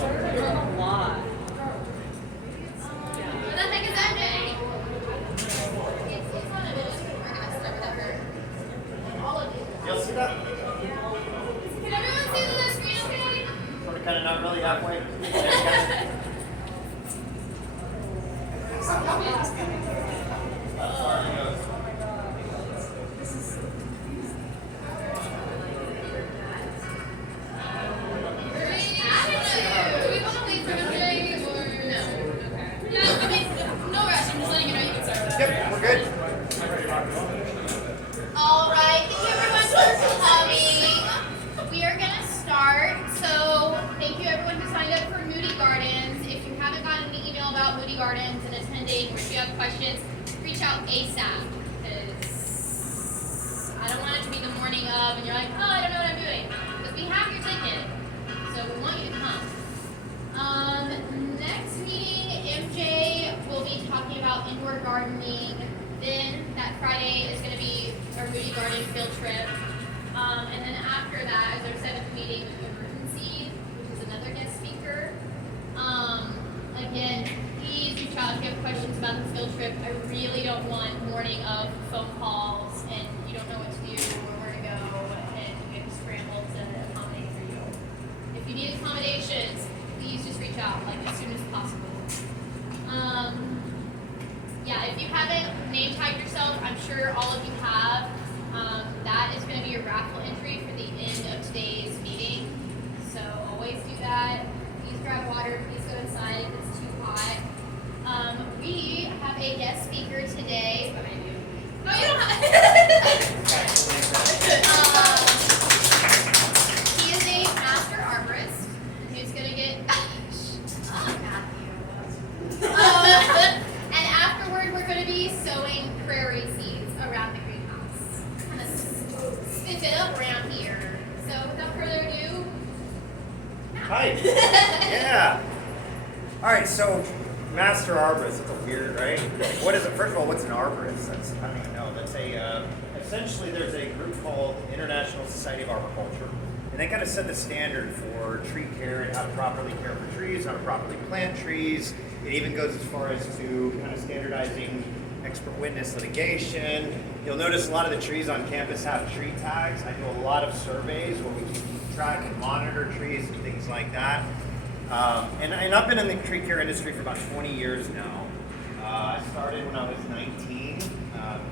A lot. What the heck is that, Jay? It's not a video. We're gonna start with her. All of you. You'll see that? Can everyone see the screen okay? Sort of kind of not really halfway. Do we want to wait for MJ or no? Okay. Yeah, I mean, no rush. I'm just letting you know you can start. Yep, we're good. All right. Thank you everyone for coming. We are gonna start. So thank you everyone who signed up for Moody Gardens. If you haven't gotten an email about Moody Gardens and attending, or if you have questions, reach out ASAP. Because I don't want it to be the morning of and you're like, oh, I don't know what I'm doing. Because we have your ticket. So we want you to come. Next meeting, MJ will be talking about indoor gardening. Then that Friday is going to be our Moody Garden field trip. And then after that is our 7th meeting with Emergency, which is another guest speaker. Again, please reach out if you have questions about the field trip. I really don't want morning of phone calls and you don't know what to do or where to go and you have to scramble to accommodate for you. If you need accommodations, please just reach out like as soon as possible. Yeah, if you haven't name tagged yourself, I'm sure all of you have. That is going to be your raffle entry for the end of today's meeting. So always do that. Please grab water. Please go inside if it's too hot. We have a guest speaker today. No, you don't have. He is a master arborist who's going to get. And afterward, we're going to be sowing prairie seeds around the greenhouse. Kind of spit it up around here. So without further ado, Hi. Yeah. All right, so master arborist, it's a weird, right? What is it? First of all, what's an arborist? I don't even know. That's essentially there's a group called International Society of Arboriculture. And they kind of set the standard for tree care and how to properly care for trees, how to properly plant trees. It even goes as far as to kind of standardizing expert witness litigation. You'll notice a lot of the trees on campus have tree tags. I do a lot of surveys where we keep track and monitor trees and things like that. And I've been in the tree care industry for about 20 years now. I started when I was 19,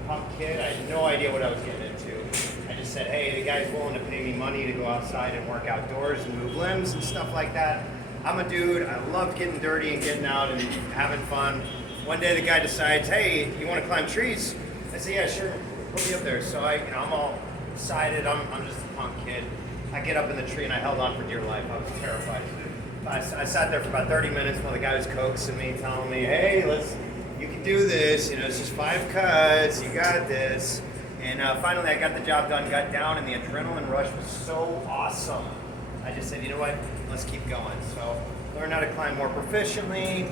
punk kid. I had no idea what I was getting into. I just said, hey, the guy's willing to pay me money to go outside and work outdoors and move limbs and stuff like that. I'm a dude, I love getting dirty and getting out and having fun. One day the guy decides, hey, you want to climb trees? I say, yeah, sure, put me up there. So I'm all excited, I'm just a punk kid. I get up in the tree and I held on for dear life. I was terrified. I sat there for about 30 minutes while the guy was coaxing me, telling me, hey, you can do this, it's just 5 cuts, you got this. And finally I got the job done, got down, and the adrenaline rush was so awesome. I just said, you know what, let's keep going. So learned how to climb more proficiently.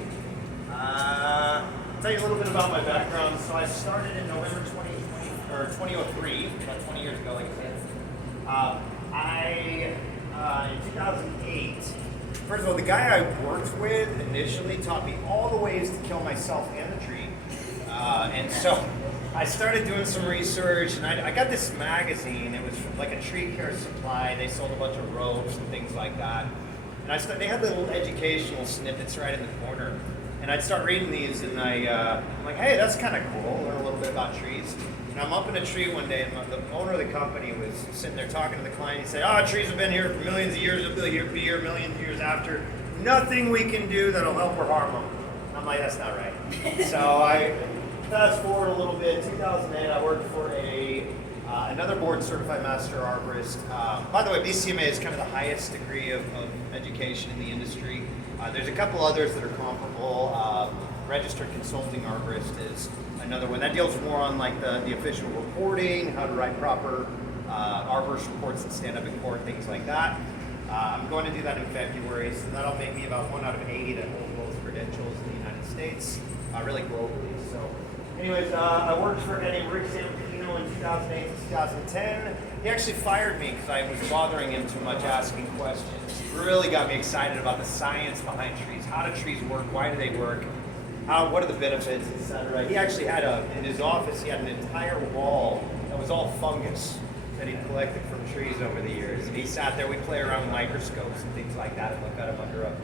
I'll tell you a little bit about my background. So I started in November 2003, about 20 years ago, like I said. In 2008, first of all, the guy I worked with initially taught me all the ways to kill myself and the tree. And so I started doing some research, and I got this magazine. It was like a tree care supply. They sold a bunch of ropes and things like that. And they had little educational snippets right in the corner. And I'd start reading these, and I'm like, hey, that's kind of cool. Learn a little bit about trees. And I'm up in a tree one day, and the owner of the company was sitting there talking to the client. He said, trees have been here for millions of years. They'll be here millions of years after. Nothing we can do that'll help or harm them. I'm like, that's not right. So I fast forward a little bit. 2008, I worked for another board certified master arborist. By the way, BCMA is kind of the highest degree of education in the industry. There's a couple others that are comparable. Registered consulting arborist is another one. That deals more on like the official reporting, how to write proper arborist reports that stand up in court, things like that. I'm going to do that in February, so that'll make me about 1 out of 80 that hold those credentials in the United States, really globally. So anyways, I worked for a guy named Rick Zampino in 2008 to 2010. He actually fired me because I was bothering him too much asking questions. Really got me excited about the science behind trees. How do trees work? Why do they work? What are the benefits, etc. He actually had in his office, he had an entire wall that was all fungus that he collected from trees over the years. And he sat there, we'd play around with microscopes and things like that and look at them under a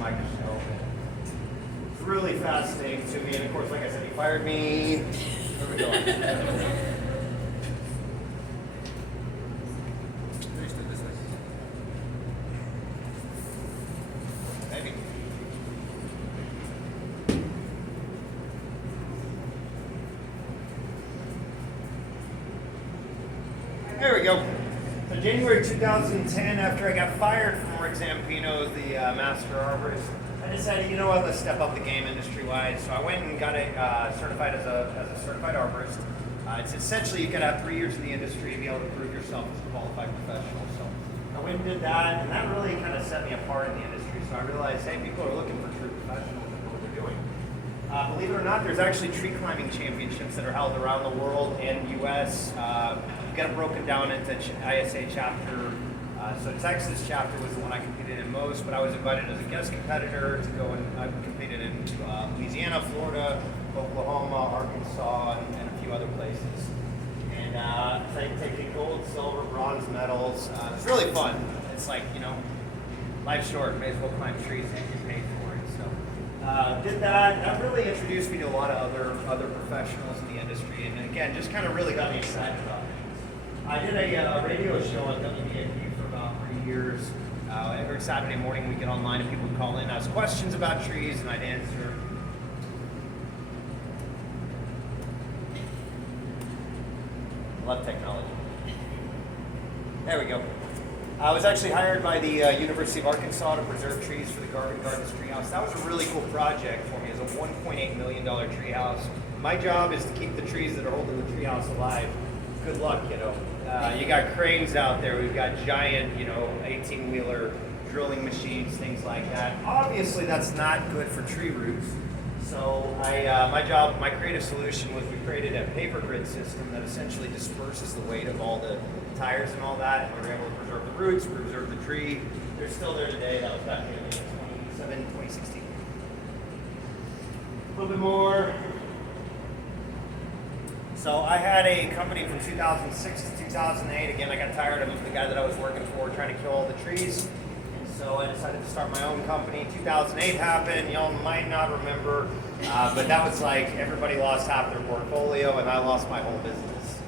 microscope. It's really fascinating to me. And of course, like I said, he fired me. Where are we going? Maybe. There we go. So January 2010, after I got fired from Rick Zampino, the master arborist, I decided, you know what, let's step up the game industry-wide. So I went and got certified as a certified arborist. It's essentially you got to have 3 years in the industry to be able to prove yourself as a qualified professional. So I went and did that, and that really kind of set me apart in the industry. So I realized, hey, people are looking for true professionals that know what they're doing. Believe it or not, there's actually tree climbing championships that are held around the world and U.S. We've got it broken down into ISA chapter. So Texas chapter was the one I competed in most, but I was invited as a guest competitor to go and I competed in Louisiana, Florida, Oklahoma, Arkansas, and a few other places. And taking gold, silver, bronze medals. It's really fun. It's like, you know, life's short, may as well climb trees and get paid for it. So did that. That really introduced me to a lot of other professionals in the industry, and again, just kind of really got me excited about things. I did a radio show on WBAP for about 3 years. Every Saturday morning we get online and people would call in, ask questions about trees, and I'd answer. Love technology. There we go. I was actually hired by the University of Arkansas to preserve trees for the Garden Gardens treehouse. That was a really cool project for me. It was a $1.8 million treehouse. My job is to keep the trees that are holding the treehouse alive. Good luck, you know. You got cranes out there. We've got giant, you know, 18-wheeler drilling machines, things like that. Obviously, that's not good for tree roots. So my creative solution was we created a paper grid system that essentially disperses the weight of all the tires and all that, and we were able to preserve the roots, preserve the tree. They're still there today. That was back in 2016. A little bit more. So I had a company from 2006 to 2008. Again, I got tired of the guy that I was working for trying to kill all the trees. And so I decided to start my own company. 2008 happened. Y'all might not remember, but that was like everybody lost half their portfolio and I lost my whole business.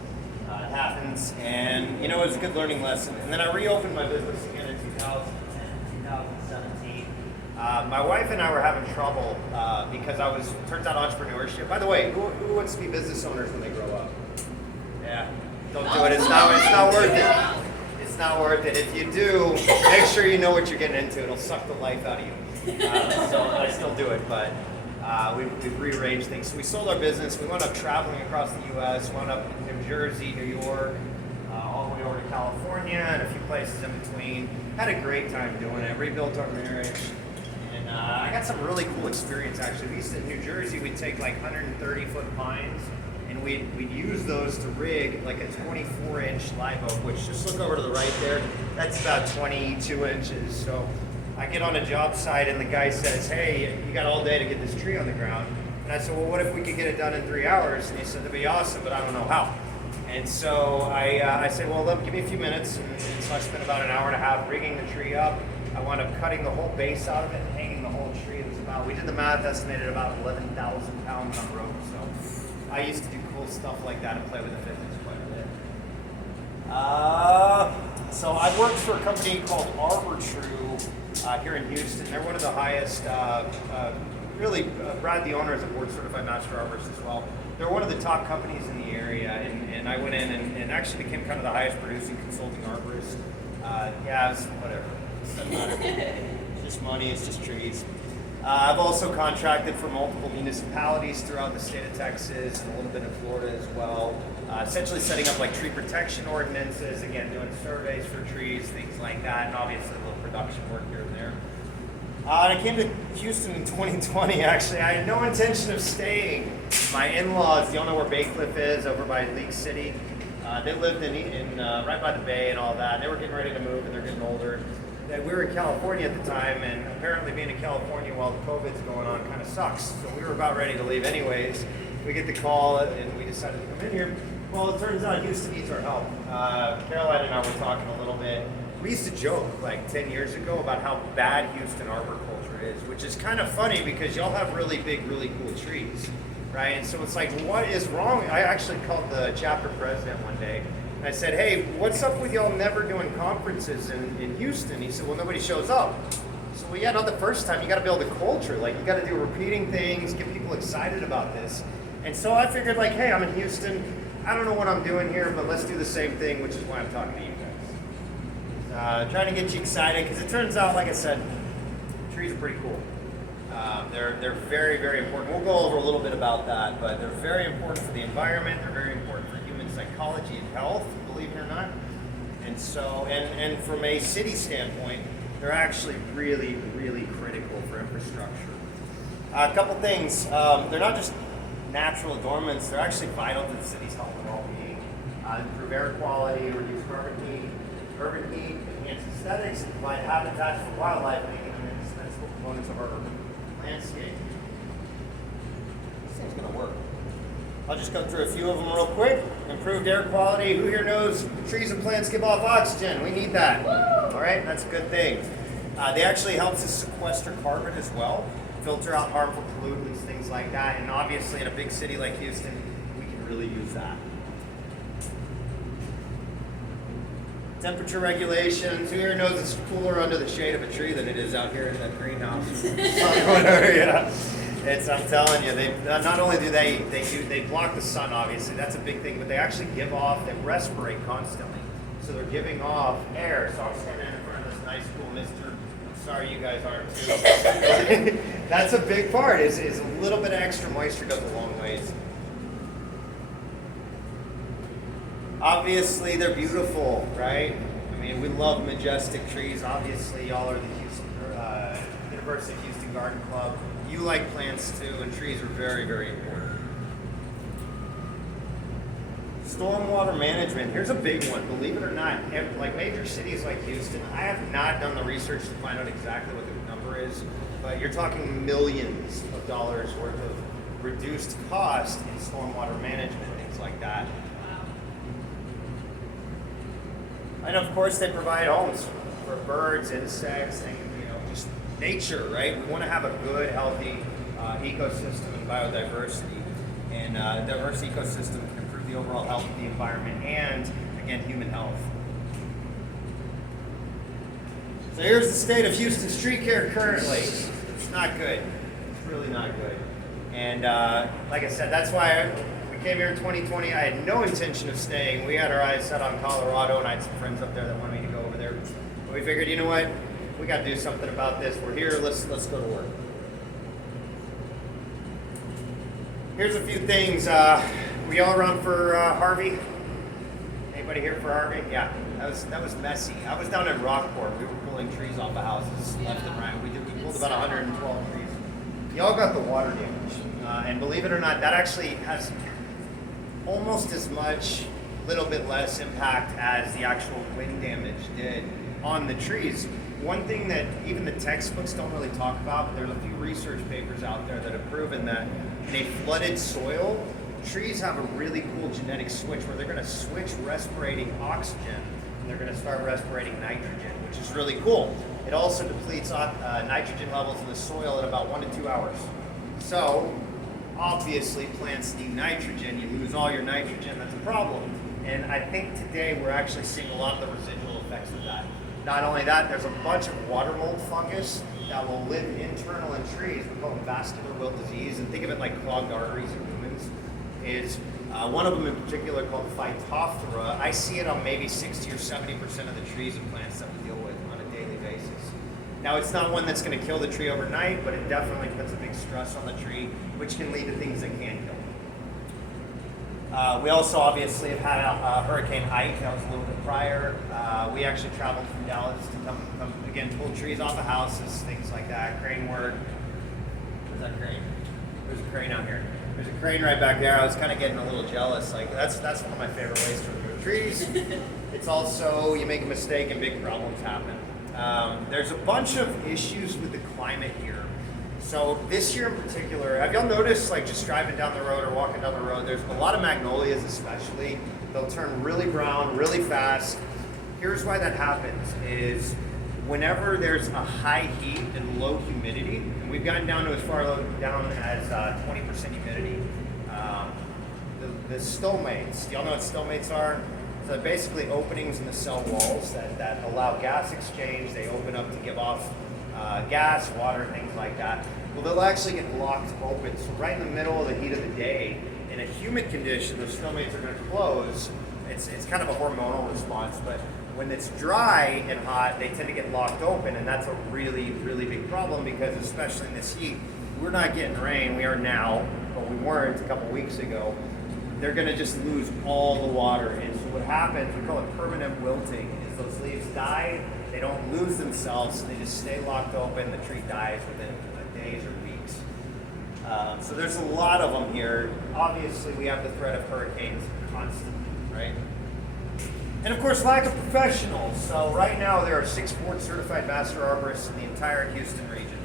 It happens, and you know, it was a good learning lesson. And then I reopened my business again in 2010, 2017. My wife and I were having trouble because turns out entrepreneurship. By the way, who wants to be business owners when they grow up? Yeah, don't do it. It's not worth it. It's not worth it. If you do, make sure you know what you're getting into. It'll suck the life out of you. So I still do it, but we've rearranged things. So we sold our business. We wound up traveling across the U.S. Wound up in New Jersey, New York, all the way over to California, and a few places in between. Had a great time doing it. Rebuilt our marriage. I got some really cool experience actually. We used to, in New Jersey, we'd take like 130-foot pines and we'd use those to rig like a 24-inch live oak, which just look over to the right there, that's about 22 inches. So I get on a job site and the guy says, hey, you got all day to get this tree on the ground. And I said, well, what if we could get it done in 3 hours? And he said, that'd be awesome, but I don't know how. And so I said, well, give me a few minutes. And so I spent about an hour and a half rigging the tree up. I wound up cutting the whole base out of it and hanging the whole tree. It was we did the math, estimated about 11,000 pounds on rope. So I used to do cool stuff like that and play with the physics quite a bit. So I worked for a company called Arborist here in Houston. They're one of the highest, Brad, the owner, is a board certified master arborist as well. They're one of the top companies in the area, and I went in and actually became kind of the highest producing consulting arborist. It's whatever. Doesn't matter. It's just money, it's just trees. I've also contracted for multiple municipalities throughout the state of Texas and a little bit in Florida as well. Essentially setting up like tree protection ordinances, again, doing surveys for trees, things like that, and obviously a little production work here and there. And I came to Houston in 2020, actually. I had no intention of staying. My in-laws, y'all know where Bay Cliff is, over by League City. They lived in right by the bay and all that. And they were getting ready to move, and they're getting older. And we were in California at the time, and apparently being in California while the COVID's going on kind of sucks. So we were about ready to leave anyways. We get the call, and we decided to come in here. Well, it turns out Houston needs our help. Caroline and I were talking a little bit. We used to joke like 10 years ago about how bad Houston arboriculture is, which is kind of funny because y'all have really big, really cool trees, right? And so it's like, what is wrong? I actually called the chapter president one day, and I said, hey, what's up with y'all never doing conferences in Houston? He said, well, nobody shows up. So, well, yeah, not the first time. You got to build a culture. Like, you got to do repeating things, get people excited about this. And so I figured, like, hey, I'm in Houston. I don't know what I'm doing here, but let's do the same thing, which is why I'm talking to you guys. Trying to get you excited, because it turns out, like I said, trees are pretty cool. They're very, very important. We'll go over a little bit about that, but they're very important for the environment. They're very important for human psychology and health, believe it or not. And so, and from a city standpoint, they're actually really, really critical for infrastructure. A couple things. They're not just natural adornments. They're actually vital to the city's health and well-being. Improve air quality, reduce urban heat, enhance aesthetics, and provide habitats for wildlife, making them indispensable components of our urban landscape. This thing's going to work. I'll just go through a few of them real quick. Improved air quality. Who here knows trees and plants give off oxygen? We need that. Woo! All right, that's a good thing. They actually help us sequester carbon as well, filter out harmful pollutants, things like that. And obviously, in a big city like Houston, we can really use that. Temperature regulations. Who here knows it's cooler under the shade of a tree than it is out here in the greenhouse? Yeah. I'm telling you, they not only do they block the sun, obviously, that's a big thing, but they actually give off, they respirate constantly. So they're giving off air. So I'm standing in front of this nice, cool mister. I'm sorry you guys aren't too. That's a big part, is a little bit of extra moisture goes a long ways. Obviously, they're beautiful, right? I mean, we love majestic trees. Obviously, y'all are the University of Houston Garden Club. You like plants too, and trees are very, very important. Stormwater management. Here's a big one. Believe it or not, like major cities like Houston, I have not done the research to find out exactly what the number is, but you're talking millions of dollars worth of reduced cost in stormwater management, things like that. And of course, they provide homes for birds, insects, and just nature, right? We want to have a good, healthy ecosystem and biodiversity. And a diverse ecosystem can improve the overall health of the environment and, again, human health. So here's the state of Houston's tree care currently. It's not good. It's really not good. And like I said, that's why we came here in 2020. I had no intention of staying. We had our eyes set on Colorado, and I had some friends up there that wanted me to go over there. But we figured, you know what? We got to do something about this. We're here. Let's go to work. Here's a few things. Were y'all around for Harvey? Anybody here for Harvey? Yeah, that was messy. I was down in Rockport. We were pulling trees off of houses left and right. We pulled about 112 trees. Y'all got the water damage, and believe it or not, that actually has almost as much, little bit less impact as the actual wind damage did on the trees. One thing that even the textbooks don't really talk about, but there's a few research papers out there that have proven that in a flooded soil, trees have a really cool genetic switch where they're going to switch respirating oxygen and they're going to start respirating nitrogen, which is really cool. It also depletes nitrogen levels in the soil in about 1 to 2 hours. So, obviously, plants need nitrogen. You lose all your nitrogen, that's a problem. And I think today we're actually seeing a lot of the residual effects of that. Not only that, there's a bunch of water mold fungus that will live internal in trees. We call them vascular wilt disease, and think of it like clogged arteries in humans. Is one of them in particular called Phytophthora. I see it on maybe 60 or 70% of the trees and plants that we deal with on a daily basis. Now, it's not one that's going to kill the tree overnight, but it definitely puts a big stress on the tree, which can lead to things that can kill We also obviously have had Hurricane Ike. That was a little bit prior. We actually traveled from Dallas to come again, pull trees off of houses, things like that. Crane work. Where's that crane? There's a crane out here. There's a crane right back there. I was kind of getting a little jealous. Like that's one of my favorite ways to remove trees. It's also, you make a mistake and big problems happen. There's a bunch of issues with the climate here. So this year in particular, have y'all noticed, like just driving down the road or walking down the road, there's a lot of magnolias especially. They'll turn really brown really fast. Here's why that happens is whenever there's a high heat and low humidity, and we've gotten down to as far down as 20% humidity, the stomates, y'all know what stomates are? So they're basically openings in the cell walls that allow gas exchange. They open up to give off gas, water, things like that. Well, they'll actually get locked open. So right in the middle of the heat of the day, in a humid condition, those stomates are going to close. It's kind of a hormonal response, but when it's dry and hot, they tend to get locked open, and that's a really, really big problem because especially in this heat, we're not getting rain. We are now, but we weren't a couple weeks ago. They're going to just lose all the water. And so what happens, we call it permanent wilting, is those leaves die, they don't lose themselves, they just stay locked open, the tree dies within days or weeks. So there's a lot of them here. Obviously, we have the threat of hurricanes constantly, right? And of course, lack of professionals. So right now, there are 6 board-certified master arborists in the entire Houston region.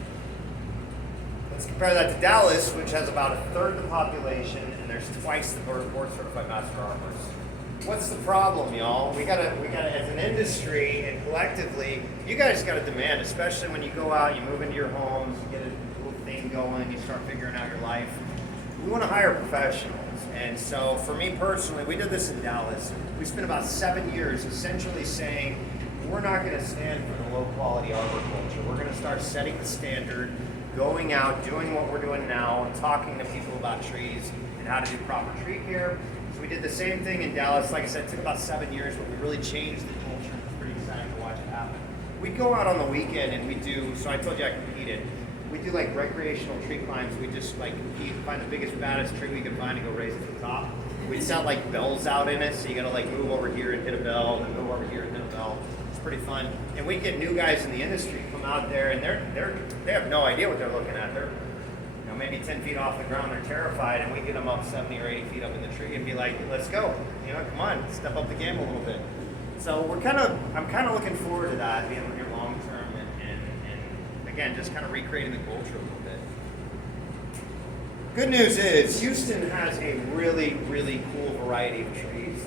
Let's compare that to Dallas, which has about 1/3 the population, and there's twice the board-certified master arborists. What's the problem, y'all? We gotta, as an industry and collectively, you guys gotta demand, especially when you go out, you move into your homes, you get a little thing going, you start figuring out your life. We want to hire professionals. And so for me personally, we did this in Dallas. We spent about 7 years essentially saying, we're not going to stand for the low quality arboriculture. We're going to start setting the standard, going out, doing what we're doing now, and talking to people about trees and how to do proper tree care. So we did the same thing in Dallas. Like I said, it took about 7 years, but we really changed the culture. It's pretty exciting to watch it happen. We'd go out on the weekend and we do, so I told you I competed. We do like recreational tree climbs. We just like compete, find the biggest, baddest tree we can find and go raise it to the top. We set like bells out in it, so you gotta like move over here and hit a bell, and then move over here and hit a bell. It's pretty fun. And we get new guys in the industry come out there, and they have no idea what they're looking at. They're maybe 10 feet off the ground. They're terrified, and we get them up 70 or 80 feet up in the tree and be like, let's go. Come on, step up the game a little bit. So I'm kind of looking forward to that being here long term. Again, just kind of recreating the culture a little bit. Good news is Houston has a really, really cool variety of trees.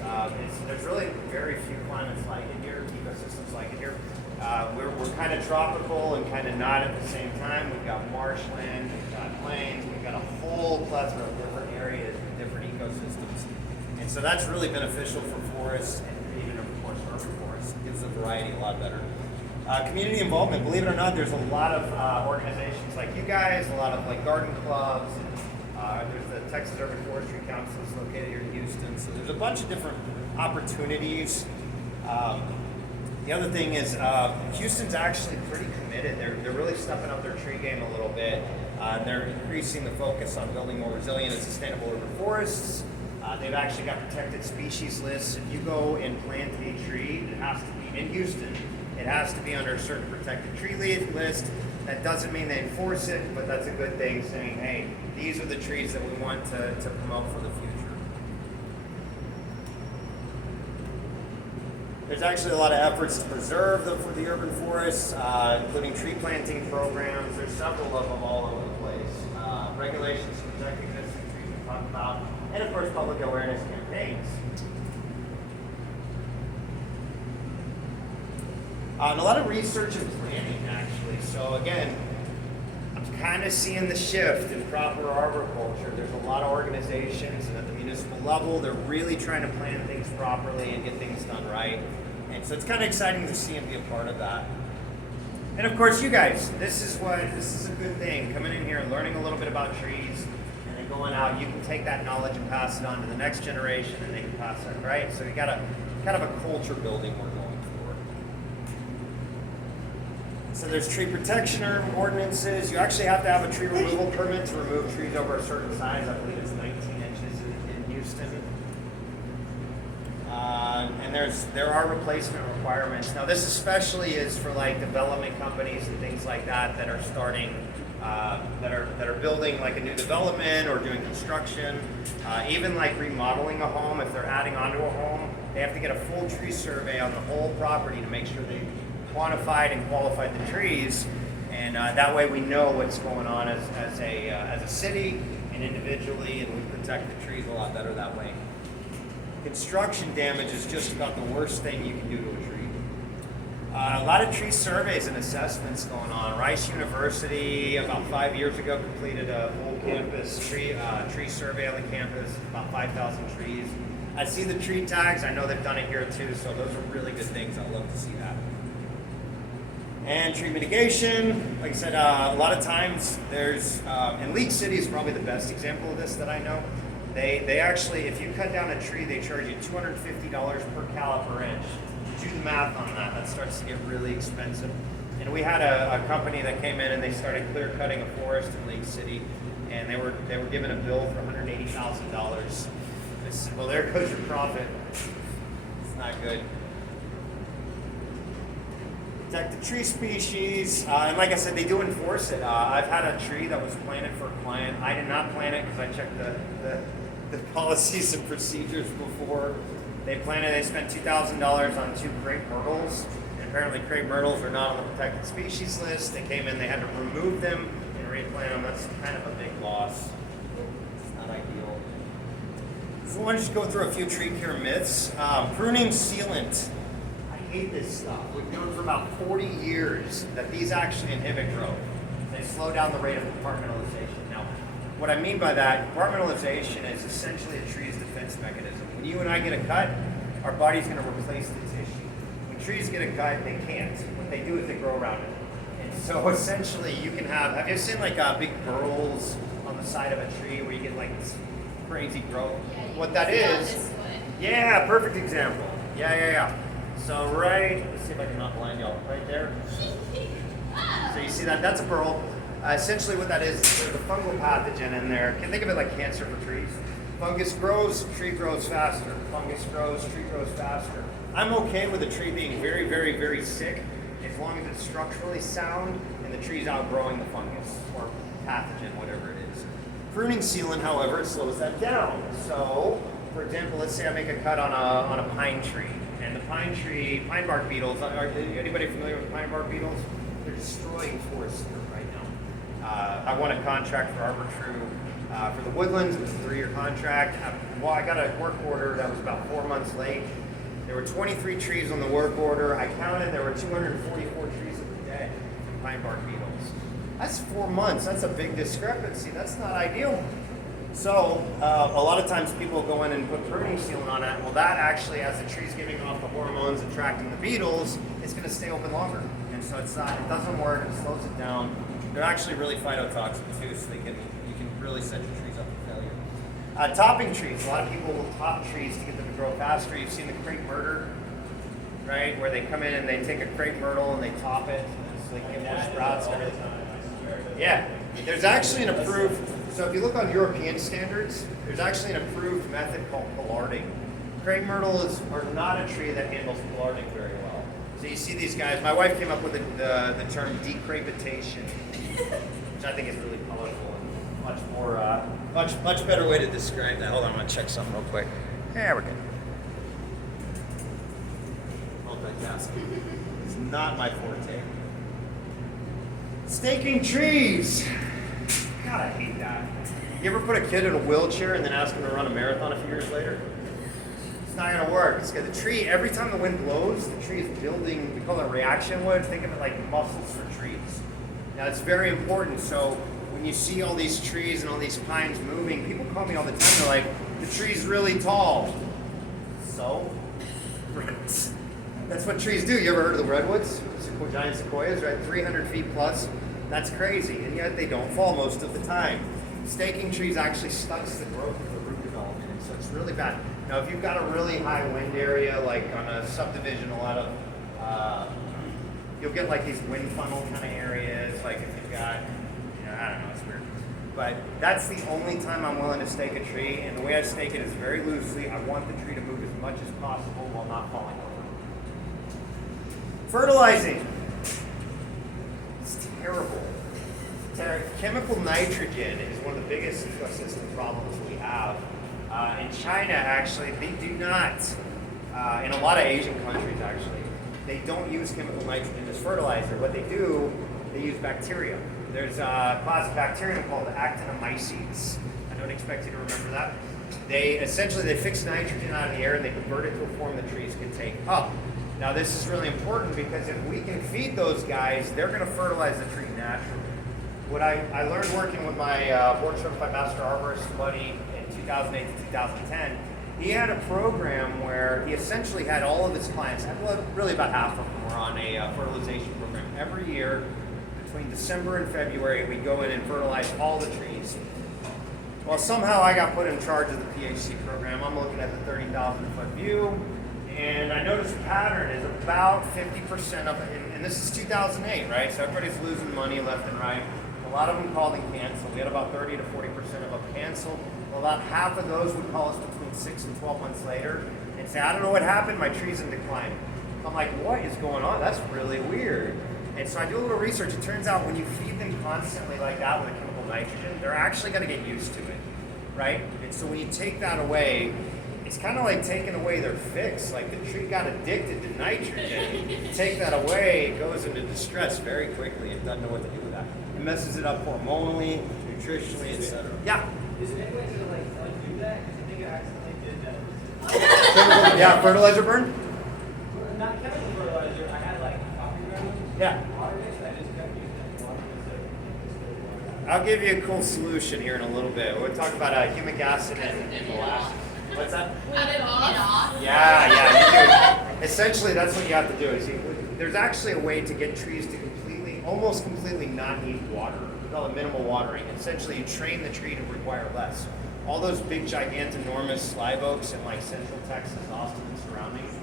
There's really very few climates like it here, ecosystems like it here. We're kind of tropical and kind of not at the same time. We've got marshland, we've got plains, we've got a whole plethora of different areas and different ecosystems. And so that's really beneficial for forests and even, of course, urban forests. It gives the variety a lot better. Community involvement, believe it or not, there's a lot of organizations like you guys, a lot of like garden clubs, and there's the Texas Urban Forestry Council that's located here in Houston. So there's a bunch of different opportunities. The other thing is Houston's actually pretty committed. They're really stepping up their tree game a little bit. They're increasing the focus on building more resilient and sustainable urban forests. They've actually got protected species lists. If you go and plant a tree, it has to be in Houston. It has to be under a certain protected tree list. That doesn't mean they enforce it, but that's a good thing, saying, hey, these are the trees that we want to promote for the future. There's actually a lot of efforts to preserve the urban forests, including tree planting programs. There's several of them all over the place. Regulations to protect existing trees we talked about, and of course public awareness campaigns. And a lot of research and planning, actually. So again, I'm kind of seeing the shift in proper arboriculture. There's a lot of organizations, and at the municipal level, they're really trying to plan things properly and get things done right. And so it's kind of exciting to see and be a part of that. And of course, you guys, this is a good thing. Coming in here and learning a little bit about trees, and then going out, you can take that knowledge and pass it on to the next generation, and they can pass that, right? So you got a kind of a culture building we're going for. So there's tree protection ordinances. You actually have to have a tree removal permit to remove trees over a certain size. I believe it's 19 inches in Houston. And there are replacement requirements. Now this especially is for like development companies and things like that that are starting, that are building like a new development or doing construction, even like remodeling a home. If they're adding onto a home, they have to get a full tree survey on the whole property to make sure they quantified and qualified the trees, and that way we know what's going on as a city and individually, and we protect the trees a lot better that way. Construction damage is just about the worst thing you can do to a tree. A lot of tree surveys and assessments going on. Rice University about 5 years ago completed a whole campus tree survey on the campus, about 5,000 trees. I see the tree tags. I know they've done it here too, so those are really good things. I'd love to see that. And tree mitigation, like I said, a lot of times there's, and League City is probably the best example of this that I know. They actually, if you cut down a tree, they charge you $250 per caliper inch. Do the math on that. That starts to get really expensive. And we had a company that came in and they started clear cutting a forest in League City, and they were given a bill for $180,000. Well, there goes your profit. It's not good. Protect the tree species, and like I said, they do enforce it. I've had a tree that was planted for a client. I did not plant it because I checked the policies and procedures before. They spent $2,000 on 2 crepe myrtles, and apparently crepe myrtles are not on the protected species list. They came in, they had to remove them and replant them. That's kind of a big loss. It's not ideal. So I want to just go through a few tree care myths. Pruning sealant. I hate this stuff. We've known for about 40 years that these actually inhibit growth. They slow down the rate of compartmentalization. Now, what I mean by that, compartmentalization is essentially a tree's defense mechanism. When you and I get a cut, our body's going to replace the tissue. When trees get a cut, they can't. What they do is they grow around it. And so essentially you can have you seen like big burls on the side of a tree where you get like this crazy growth? Yeah, what that is, yeah, perfect example. Yeah. So let's see if I can not blind y'all, right there. So you see that, that's a burl. Essentially what that is, there's a fungal pathogen in there. Can think of it like cancer for trees. Fungus grows, tree grows faster. Fungus grows, tree grows faster. I'm okay with a tree being very, very, very sick as long as it's structurally sound and the tree's outgrowing the fungus or pathogen, whatever it is. Pruning sealant, however, it slows that down. So, for example, let's say I make a cut on a pine tree, and the pine bark beetles, are anybody familiar with pine bark beetles? They're destroying forests here right now. I won a contract for Arborist for the woodlands. It was a 3-year contract. I got a work order that was about 4 months late. There were 23 trees on the work order. I counted, there were 244 trees that were dead from pine bark beetles. That's 4 months. That's a big discrepancy. That's not ideal. So a lot of times people go in and put pruning sealant on it. Well, that actually, as the tree's giving off the hormones, attracting the beetles, it's going to stay open longer. And so it doesn't work. It slows it down. They're actually really phytotoxic too, so you can really set your trees up for failure. Topping trees. A lot of people will top trees to get them to grow faster. You've seen the crepe myrtle, right? Where they come in and they take a crepe myrtle and they top it, so they get more sprouts and everything. Yeah, there's actually an approved, so if you look on European standards, there's actually an approved method called pollarding. Crepe myrtles are not a tree that handles pollarding very well. So you see these guys, my wife came up with the term decrepitation, which I think is really colorful and much more, much better way to describe that. Hold on, I'm gonna check something real quick. Yeah, we're good. Multitasking. It's not my forte. Staking trees. God, I hate that. You ever put a kid in a wheelchair and then ask him to run a marathon a few years later? It's not gonna work. It's the tree, every time the wind blows, the tree is building, we call it reaction wood. Think of it like muscles for trees. Now it's very important. So when you see all these trees and all these pines moving, people call me all the time, they're like, the tree's really tall. So? That's what trees do. You ever heard of the redwoods? Giant sequoias, right? 300 feet plus. That's crazy, and yet they don't fall most of the time. Staking trees actually stunts the growth of the root development, and so it's really bad. Now, if you've got a really high wind area, like on a subdivision, a lot of, you'll get like these wind funnel kind of areas, like if you've got, I don't know, it's weird. But that's the only time I'm willing to stake a tree, and the way I stake it is very loosely. I want the tree to move as much as possible while not falling over. Fertilizing. It's terrible. Chemical nitrogen is one of the biggest ecosystem problems we have. In China, actually, they do not, in a lot of Asian countries, actually, they don't use chemical nitrogen as fertilizer. What they do, they use bacteria. There's a class of bacterium called actinomyces. I don't expect you to remember that. They fix nitrogen out of the air and they convert it to a form that trees can take up. Now this is really important because if we can feed those guys, they're going to fertilize the tree naturally. What I learned working with my board certified master arborist buddy in 2008 to 2010, he had a program where he essentially had all of his clients, well, really about half of them were on a fertilization program. Every year, between December and February, we go in and fertilize all the trees. Well, somehow I got put in charge of the PhD program. I'm looking at the 30,000-foot view, and I noticed a pattern is about 50% of it, and this is 2008, right? So everybody's losing money left and right. A lot of them called and canceled. We had about 30 to 40% of them canceled. About half of those would call us between 6 and 12 months later and say, I don't know what happened, my tree's in decline. I'm like, what is going on? That's really weird. And so I do a little research. It turns out when you feed them constantly like that with chemical nitrogen, they're actually going to get used to it, right? And so when you take that away, it's kind of like taking away their fix. Like the tree got addicted to nitrogen. You take that away, it goes into distress very quickly. It doesn't know what to do with that. It messes it up hormonally, nutritionally, etc. Yeah? Is there any way to like undo that? Because I think I accidentally did that. Yeah, fertilizer burn? Not chemical fertilizer. I had like coffee grounds. Yeah. Water mix. I just kept using it. Water mix. I'll give you a cool solution here in a little bit. We'll talk about humic acid and molasses. What's that? Cut it off. Yeah. You do. Essentially, that's what you have to do. Is there's actually a way to get trees to almost completely not need water. We call it minimal watering. Essentially, you train the tree to require less. All those big, gigantinormous live oaks in like central Texas, Austin, and surroundings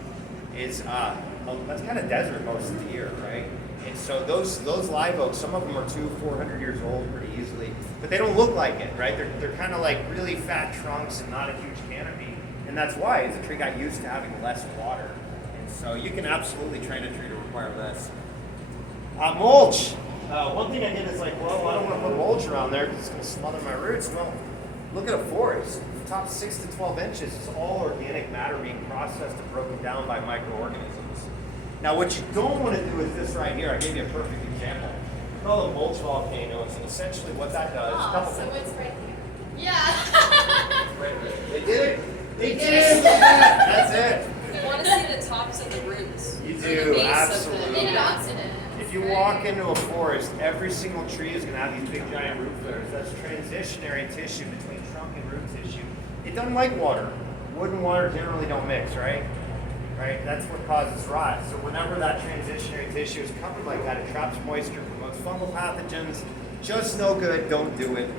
is that's kind of desert most of the year, right? And so those live oaks, some of them are 200-400 years old pretty easily, but they don't look like it, right? They're kind of like really fat trunks and not a huge canopy, and that's why the tree got used to having less water. And so you can absolutely train a tree to require less. Mulch. One thing I did is like, well, I don't want to put mulch around there because it's going to smother my roots. Well, look at a forest. The top 6 to 12 inches is all organic matter being processed and broken down by microorganisms. Now, what you don't want to do is this right here. I gave you a perfect example. We call them mulch volcanoes, and essentially what that does. So it's right here. Yeah. They did it. They did it. That's it. You want to see the tops of the roots. You or the do, base absolutely. Of the, Antioxidant. If you walk into a forest, every single tree is going to have these big giant root flares. That's transitionary tissue between trunk and root tissue. It doesn't like water. Wood and water generally don't mix, right? Right? That's what causes rot. So whenever that transitionary tissue is covered like that, it traps moisture, promotes fungal pathogens. Just no good. Don't do it.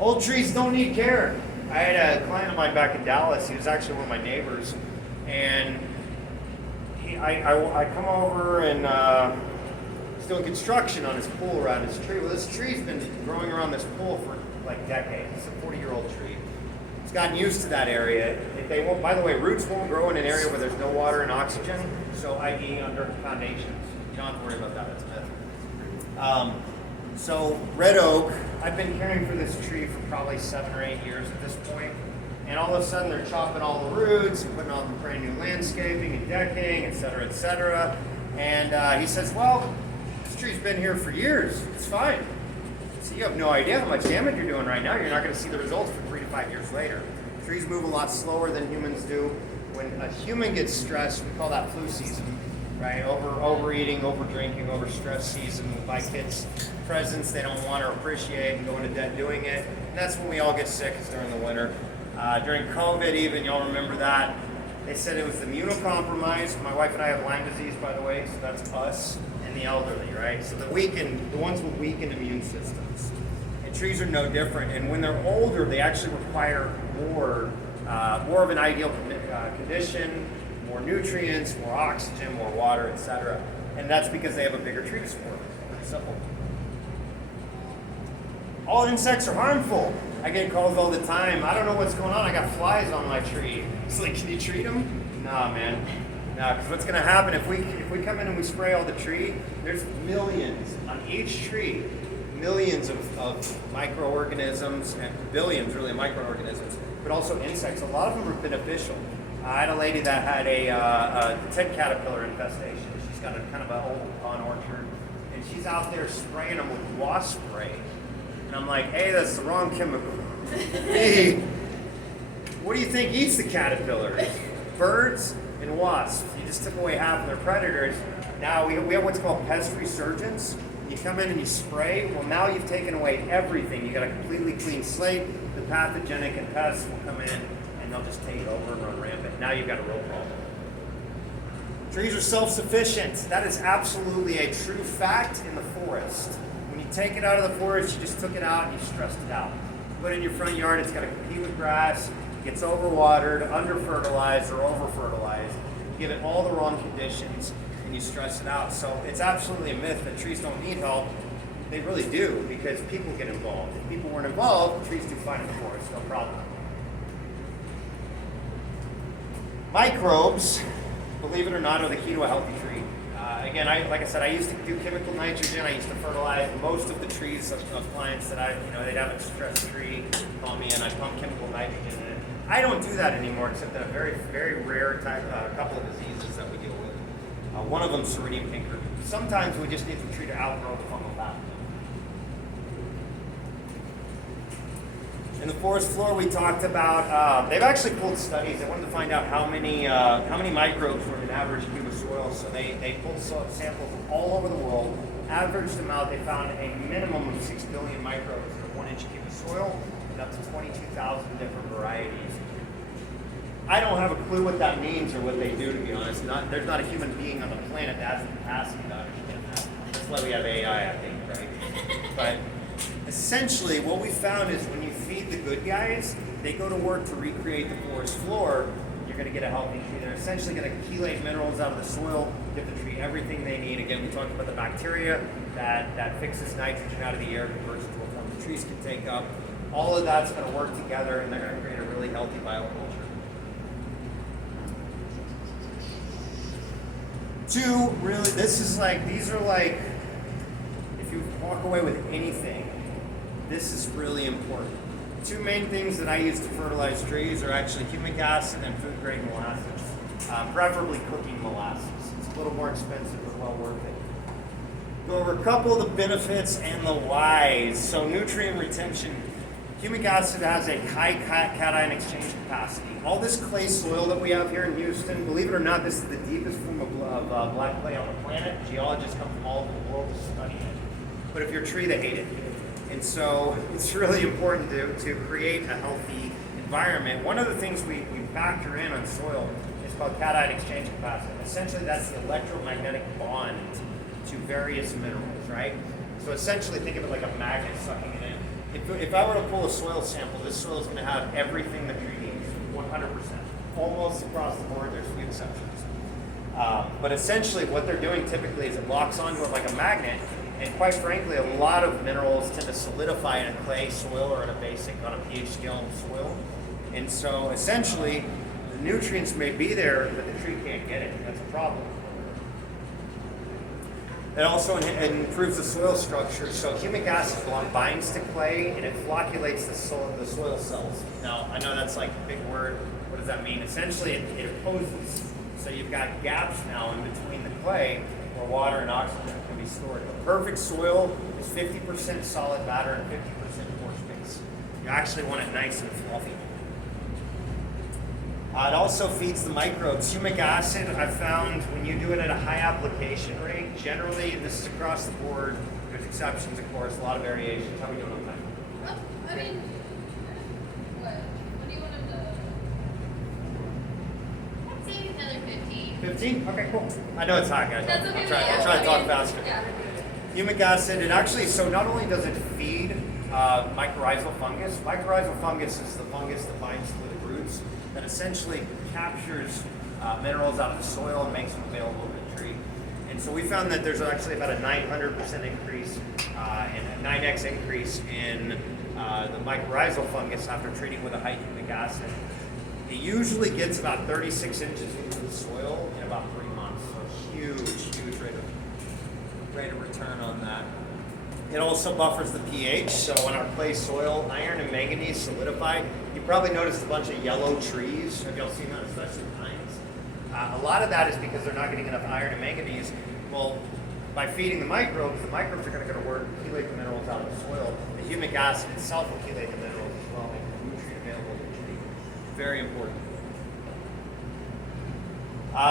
Old trees don't need care. I had a client of mine back in Dallas. He was actually one of my neighbors, and I come over and he's doing construction on his pool around his tree. Well, this tree's been growing around this pool for like decades. It's a 40-year-old tree. It's gotten used to that area. They won't. By the way, roots won't grow in an area where there's no water and oxygen. So, i.e., under foundations. You don't have to worry about that. That's a myth. So, red oak. I've been caring for this tree for probably 7 or 8 years at this point. And all of a sudden, they're chopping all the roots and putting on brand new landscaping and decking, et cetera, et cetera. And he says, well, this tree's been here for years. It's fine. So you have no idea how much damage you're doing right now. You're not going to see the results for 3 to 5 years later. Trees move a lot slower than humans do. When a human gets stressed, we call that flu season, right? Overeating, over-drinking, over-stress season. We buy kids presents they don't want to appreciate and go into debt doing it. And that's when we all get sick, is during the winter. During COVID even, y'all remember that. They said it was immunocompromised. My wife and I have Lyme disease, by the way, so that's us and the elderly, right? So the ones with weakened immune systems. And trees are no different. And when they're older, they actually require more of an ideal condition, more nutrients, more oxygen, more water, etc. And that's because they have a bigger tree to support. Pretty simple. All insects are harmful. I get calls all the time. I don't know what's going on. I got flies on my tree. It's like, can you treat them? Nah, man. Nah, because what's going to happen if we come in and we spray all the tree, there's millions on each tree, millions of microorganisms, and billions really of microorganisms, but also insects. A lot of them are beneficial. I had a lady that had a tent caterpillar infestation. She's got a kind of an old pond orchard, and she's out there spraying them with wasp spray. And I'm like, hey, that's the wrong chemical. Hey, what do you think eats the caterpillars? Birds and wasps. You just took away half of their predators. Now we have what's called pest resurgence. You come in and you spray. Well, now you've taken away everything. You got a completely clean slate. The pathogenic and pests will come in and they'll just take over and run rampant. Now you've got a real problem. Trees are self-sufficient. That is absolutely a true fact in the forest. When you take it out of the forest, you just took it out and you stressed it out. Put it in your front yard, it's got to compete with grass, gets overwatered, under-fertilized, or over-fertilized. You give it all the wrong conditions, and you stress it out. So it's absolutely a myth that trees don't need help. They really do, because people get involved. If people weren't involved, trees do fine in the forest, no problem. Microbes, believe it or not, are the key to a healthy tree. Again, like I said, I used to do chemical nitrogen. I used to fertilize most of the trees of clients that they'd have a stressed tree, call me, and I'd pump chemical nitrogen in it. I don't do that anymore, except in a very, very rare couple of diseases that we deal with. One of them, Ceridium pinker. Sometimes we just need the tree to outgrow the fungal pathogen. In the forest floor, we talked about, they've actually pulled studies. They wanted to find out how many microbes were in an average cube of soil. So they pulled samples from all over the world, averaged them out. They found a minimum of 6 billion microbes in a 1 inch cube of soil, and up to 22,000 different varieties. I don't have a clue what that means or what they do, to be honest. There's not a human being on the planet that has the capacity to understand that. That's why we have AI, I think, right? But essentially, what we found is when you feed the good guys, they go to work to recreate the forest floor. You're going to get a healthy tree. They're essentially going to chelate minerals out of the soil, give the tree everything they need. Again, we talked about the bacteria that fixes nitrogen out of the air, converts it to a form the trees can take up. All of that's going to work together, and they're going to create a really healthy bioculture. Two, really, these are like, if you walk away with anything, this is really important. Two main things that I use to fertilize trees are actually humic acid and food grade molasses, preferably cooking molasses. It's a little more expensive, but well worth it. Go over a couple of the benefits and the whys. So nutrient retention. Humic acid has a high cation exchange capacity. All this clay soil that we have here in Houston, believe it or not, this is the deepest form of black clay on the planet. Geologists come from all over the world to study it. But if you're a tree, they hate it. And so it's really important to create a healthy environment. One of the things we factor in on soil is called cation exchange capacity. Essentially, that's the electromagnetic bond to various minerals, right? So essentially, think of it like a magnet sucking it in. If I were to pull a soil sample, this soil is going to have everything the tree needs, 100%. Almost across the board, there's a few exceptions. But essentially, what they're doing typically is it locks onto it like a magnet. And quite frankly, a lot of minerals tend to solidify in a clay soil or in a basic, on a pH scale soil. And so essentially, the nutrients may be there, but the tree can't get it. That's a problem. It also improves the soil structure. So humic acid binds to clay and it flocculates the soil cells. Now, I know that's like a big word. What does that mean? Essentially, it opposes. So you've got gaps now in between the clay where water and oxygen can be stored. The perfect soil is 50% solid matter and 50% pore space. You actually want it nice and fluffy. It also feeds the microbes. Humic acid, I've found when you do it at a high application rate, generally, and this is across the board, there's exceptions, of course, a lot of variations. How are we doing on time? Oh, I mean, what do you want to do? I'd say another 15. 15? Okay, cool. I know it's hot, guys. That's okay. I'll try to talk faster. Yeah. Humic acid, it actually, so not only does it feed mycorrhizal fungus is the fungus that binds to the roots that essentially captures minerals out of the soil and makes them available to the tree. And so we found that there's actually about a 900% increase and a 9x increase in the mycorrhizal fungus after treating with a high humic acid. It usually gets about 36 inches into the soil in about 3 months. So huge rate of return on that. It also buffers the pH, so when our clay soil, iron and manganese solidify. You probably noticed a bunch of yellow trees. Have y'all seen that, especially pines? A lot of that is because they're not getting enough iron and manganese. Well, by feeding the microbes are going to go to work, chelate the minerals out of the soil. The humic acid itself will chelate the minerals as well, make the nutrient available to the tree. Very important.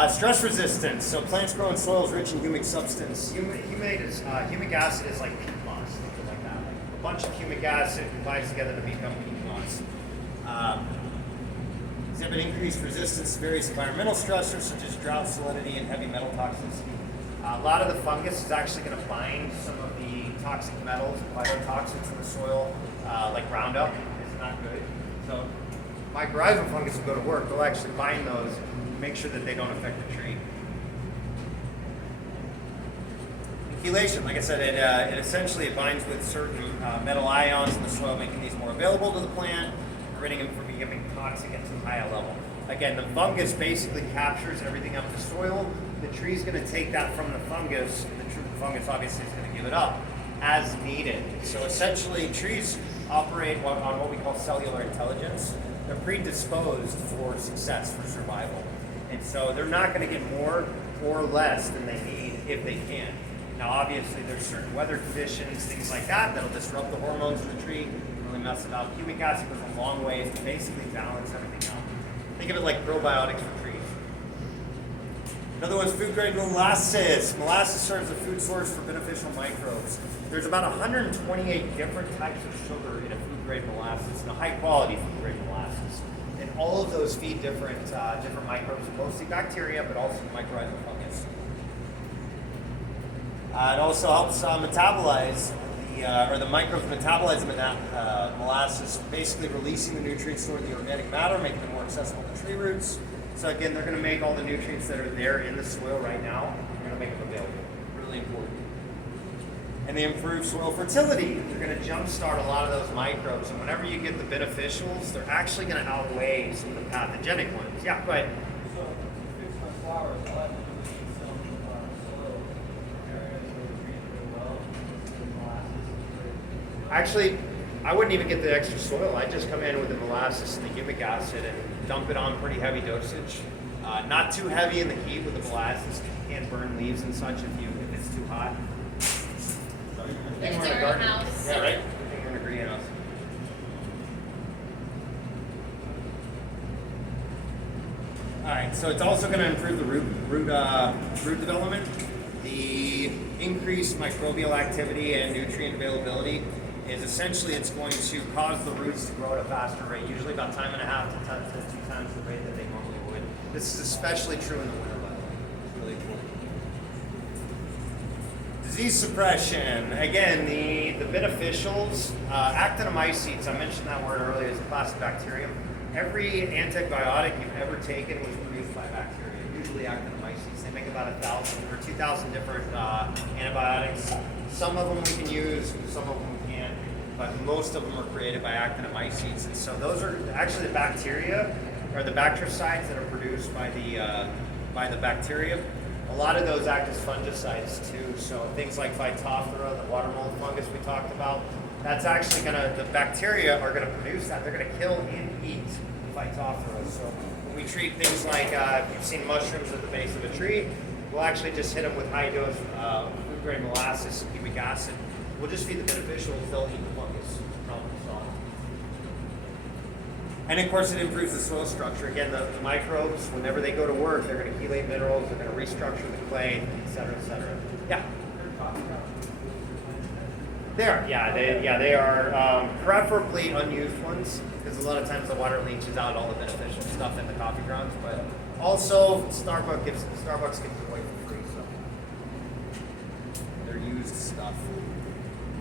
Stress resistance. So plants grow in soils rich in humic substance. Humic acid is like peat moss, something like that. Like a bunch of humic acid combines together to become peat moss. Exhibit increased resistance to various environmental stressors such as drought, salinity, and heavy metal toxicity. A lot of the fungus is actually going to bind some of the toxic metals and phytotoxins in the soil, like Roundup is not good. So mycorrhizal fungus will go to work. They'll actually bind those, make sure that they don't affect the tree. Chelation, like I said, it essentially binds with certain metal ions in the soil, making these more available to the plant, preventing them from becoming toxic at too high a level. Again, the fungus basically captures everything up the soil. The tree's going to take that from the fungus. The fungus obviously is going to give it up as needed. So essentially, trees operate on what we call cellular intelligence. They're predisposed for success, for survival. And so they're not going to get more or less than they need if they can. Now, obviously, there's certain weather conditions, things like that, that'll disrupt the hormones in the tree, really mess it up. Humic acid goes a long way to basically balance everything out. Think of it like probiotics for trees. Another one's food-grade molasses. Molasses serves as a food source for beneficial microbes. There's about 128 different types of sugar in a food-grade molasses, and a high-quality food-grade molasses. And all of those feed different microbes, mostly bacteria, but also mycorrhizal fungus. It also helps metabolize the microbes metabolize the molasses, basically releasing the nutrients stored in the organic matter, making them more accessible to tree roots. So again, they're going to make all the nutrients that are there in the soil right now, they're going to make them available. Really important. And they improve soil fertility. They're going to jumpstart a lot of those microbes. And whenever you get the beneficials, they're actually going to outweigh some of the pathogenic ones. Yeah, go ahead. So, fix my flowers, I'll have to leave some soil areas where we treat really well with molasses. Actually, I wouldn't even get the extra soil. I just come in with the molasses and the humic acid and dump it on pretty heavy dosage. Not too heavy in the heat with the molasses. You can't burn leaves and such if it's too hot. It's our greenhouse. Yeah, right? We're in a greenhouse. Alright, so it's also going to improve the root development. The increased microbial activity and nutrient availability is essentially it's going to cause the roots to grow at a faster rate, usually about 1.5 to 2 times the rate that they normally would. This is especially true in the winter, by the way. It's really important. Disease suppression. Again, the beneficials, actinomycetes, I mentioned that word earlier, is a class of bacterium. Every antibiotic you've ever taken was produced by bacteria, usually actinomycetes. They make about 1,000 or 2,000 different antibiotics. Some of them we can use, some of them we can't, but most of them are created by actinomycetes. And so those are actually the bacteria, or the bactericides that are produced by the bacteria. A lot of those act as fungicides too. So things like Phytophthora, the water mold fungus we talked about, that's actually the bacteria are gonna produce that. They're gonna kill and eat Phytophthora. So when we treat things like, if you've seen mushrooms at the base of a tree, we'll actually just hit them with high dose food-grade molasses, humic acid. We'll just feed the beneficials, they'll eat the fungus. Problem solved. And of course, it improves the soil structure. Again, the microbes, whenever they go to work, they're going to chelate minerals, they're going to restructure the clay, et cetera, et cetera. Yeah. They are preferably unused ones because a lot of times the water leaches out all the beneficial stuff in the coffee grounds. But also, Starbucks gives it away for free, so they're used stuff.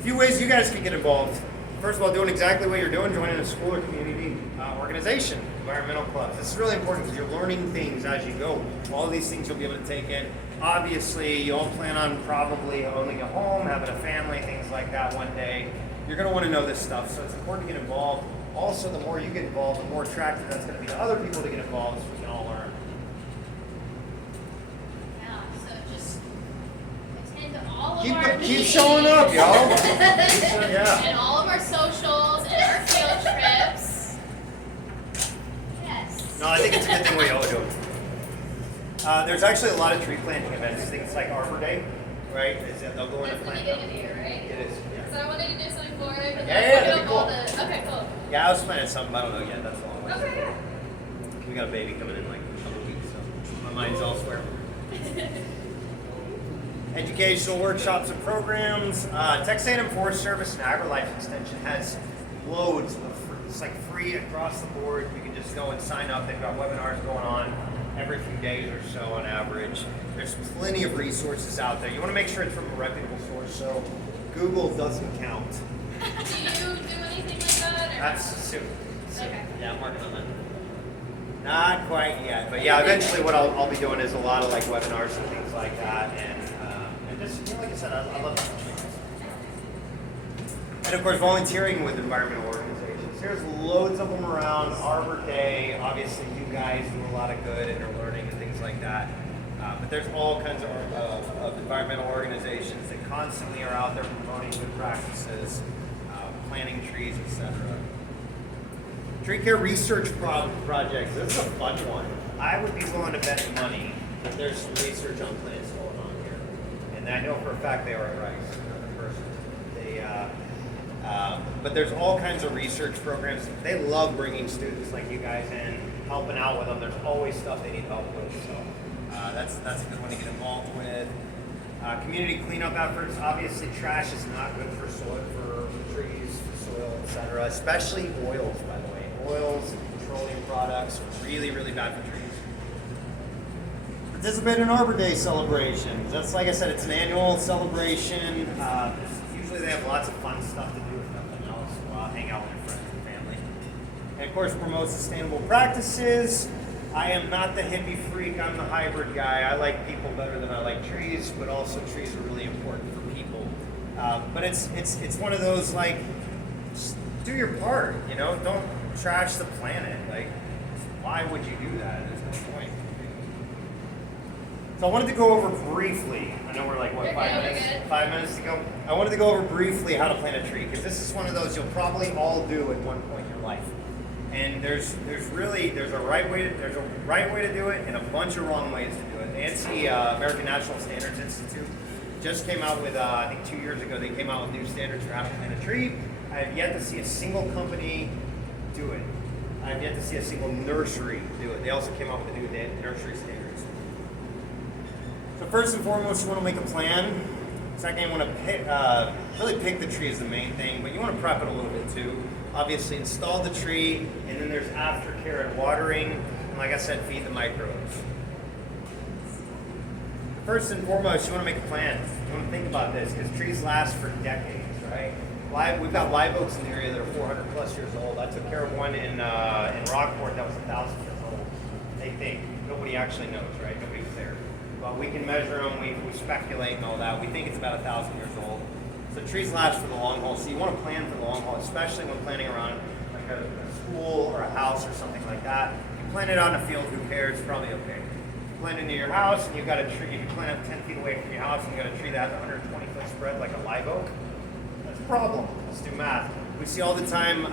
A few ways you guys can get involved. First of all, doing exactly what you're doing, joining a school or community organization, environmental clubs. This is really important because you're learning things as you go. All of these things you'll be able to take in. obviously you all plan on probably owning a home, having a family, things like that one day. You're going to want to know this stuff, so it's important to get involved. Also, the more you get involved, the more attractive that's going to be to other people to get involved, so we can all learn. Yeah, so just attend all of our Keep meetings. showing up, y'all. Yeah. And all of our socials and our field trips. Yes. No, I think it's a good thing we all do it. There's actually a lot of tree planting events, things like Arbor Day, right? They'll go in and That's the plant. beginning of the year, right? It is. Yeah. So I wanted to do something for it, but Yeah, then that'd I be look cool. up all the. Okay, cool. Yeah, I was planning something. I don't know yet. That's a long way. Okay, yeah. We got a baby coming in like a couple weeks, so my mind's elsewhere. Educational workshops and programs. Texas A&M Forest Service and AgriLife Extension has loads of it's like free across the board. You can just go and sign up. They've got webinars going on every few days or so on average. There's plenty of resources out there. You want to make sure it's from a reputable source, so Google doesn't count. Do you do anything like that? Or? That's soon. Okay. Yeah, I'm working on that. Not quite yet, but yeah, eventually what I'll be doing is a lot of like webinars and things like that, and just like I said, I love that. And of course, volunteering with environmental organizations. There's loads of them around. Arbor Day, obviously, you guys do a lot of good and are learning and things like that. But there's all kinds of environmental organizations that constantly are out there promoting good practices, planting trees, etc. Tree care research projects. This is a fun one. I would be willing to bet money that there's some research on plants going on here, and I know for a fact they are at Rice. Another person. But there's all kinds of research programs. They love bringing students like you guys in, helping out with them. There's always stuff they need help with. So that's a good one to get involved with. Community cleanup efforts. Obviously, trash is not good for soil, for trees, for soil, etc. Especially oils, by the way. Oils and petroleum products are really, really bad for trees. Participate in Arbor Day celebrations. That's, like I said, it's an annual celebration. Usually they have lots of fun stuff to do with nothing else. Hang out with your friends and family. And of course, promote sustainable practices. I am not the hippie freak. I'm the hybrid guy. I like people better than I like trees, but also trees are really important for people. But it's one of those, like, just do your part, you know? Don't trash the planet. Like, why would you do that? There's no point. So I wanted to go over briefly, I know we're like, what, 5 minutes? 5 minutes to go. I wanted to go over briefly how to plant a tree, because this is one of those you'll probably all do at one point in your life. And there's a right way to do it and a bunch of wrong ways to do it. The American National Standards Institute just came out with, I think 2 years ago, they came out with new standards for how to plant a tree. I have yet to see a single company do it. I have yet to see a single nursery do it. They also came out with the new nursery standards. So first and foremost, you want to make a plan. Second, you want to really pick the tree is the main thing, but you want to prep it a little bit too. Obviously, install the tree, and then there's aftercare and watering, and like I said, feed the microbes. First and foremost, you want to make a plan. You want to think about this, because trees last for decades, right? We've got live oaks in the area that are 400 plus years old. I took care of one in Rockport that was 1,000 years old. They think. Nobody actually knows, right? Nobody was there. But we can measure them, we speculate and all that. We think it's about 1,000 years old. So trees last for the long haul. So you want to plan for the long haul, especially when planting around like a school or a house or something like that. If you plant it on a field, who cares? It's probably okay. If you plant it near your house and you've got a tree, if you plant it 10 feet away from your house and you've got a tree that has 120 foot spread like a live oak, that's a problem. Let's do math. We see all the time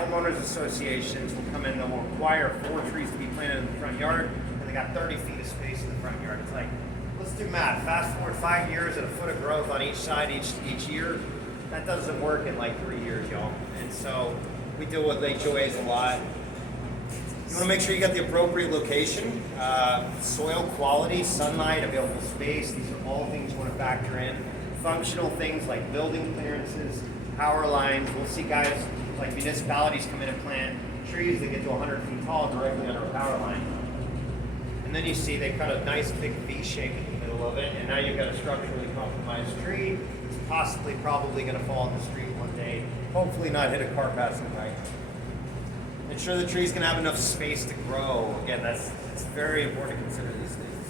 homeowners associations will come in, they'll require 4 trees to be planted in the front yard, and they got 30 feet of space in the front yard. It's like, let's do math. Fast forward 5 years at a foot of growth on each side each year. That doesn't work in like 3 years, y'all. And so we deal with HOAs a lot. You want to make sure you got the appropriate location, soil quality, sunlight, available space. These are all things you want to factor in. Functional things like building clearances, power lines. We'll see guys like municipalities come in and plant trees that get to 100 feet tall directly under a power line. And then you see they cut a nice big V shape in the middle of it, and now you've got a structurally compromised tree. It's probably going to fall in the street one day. Hopefully not hit a car passing by. Ensure the tree's going to have enough space to grow. Again, it's very important to consider these things.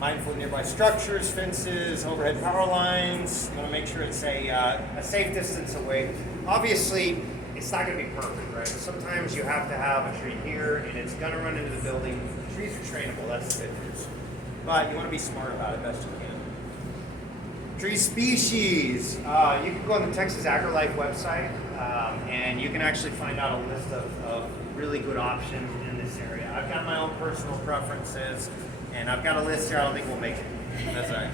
Mindful of nearby structures, fences, overhead power lines. You want to make sure it's a safe distance away. Obviously, it's not going to be perfect, right? Sometimes you have to have a tree here, and it's going to run into the building. Trees are trainable, that's the good news. But you want to be smart about it best you can. Tree species. You can go on the Texas AgriLife website, and you can actually find out a list of really good options in this area. I've got my own personal preferences, and I've got a list here. I don't think we'll make it. That's all right.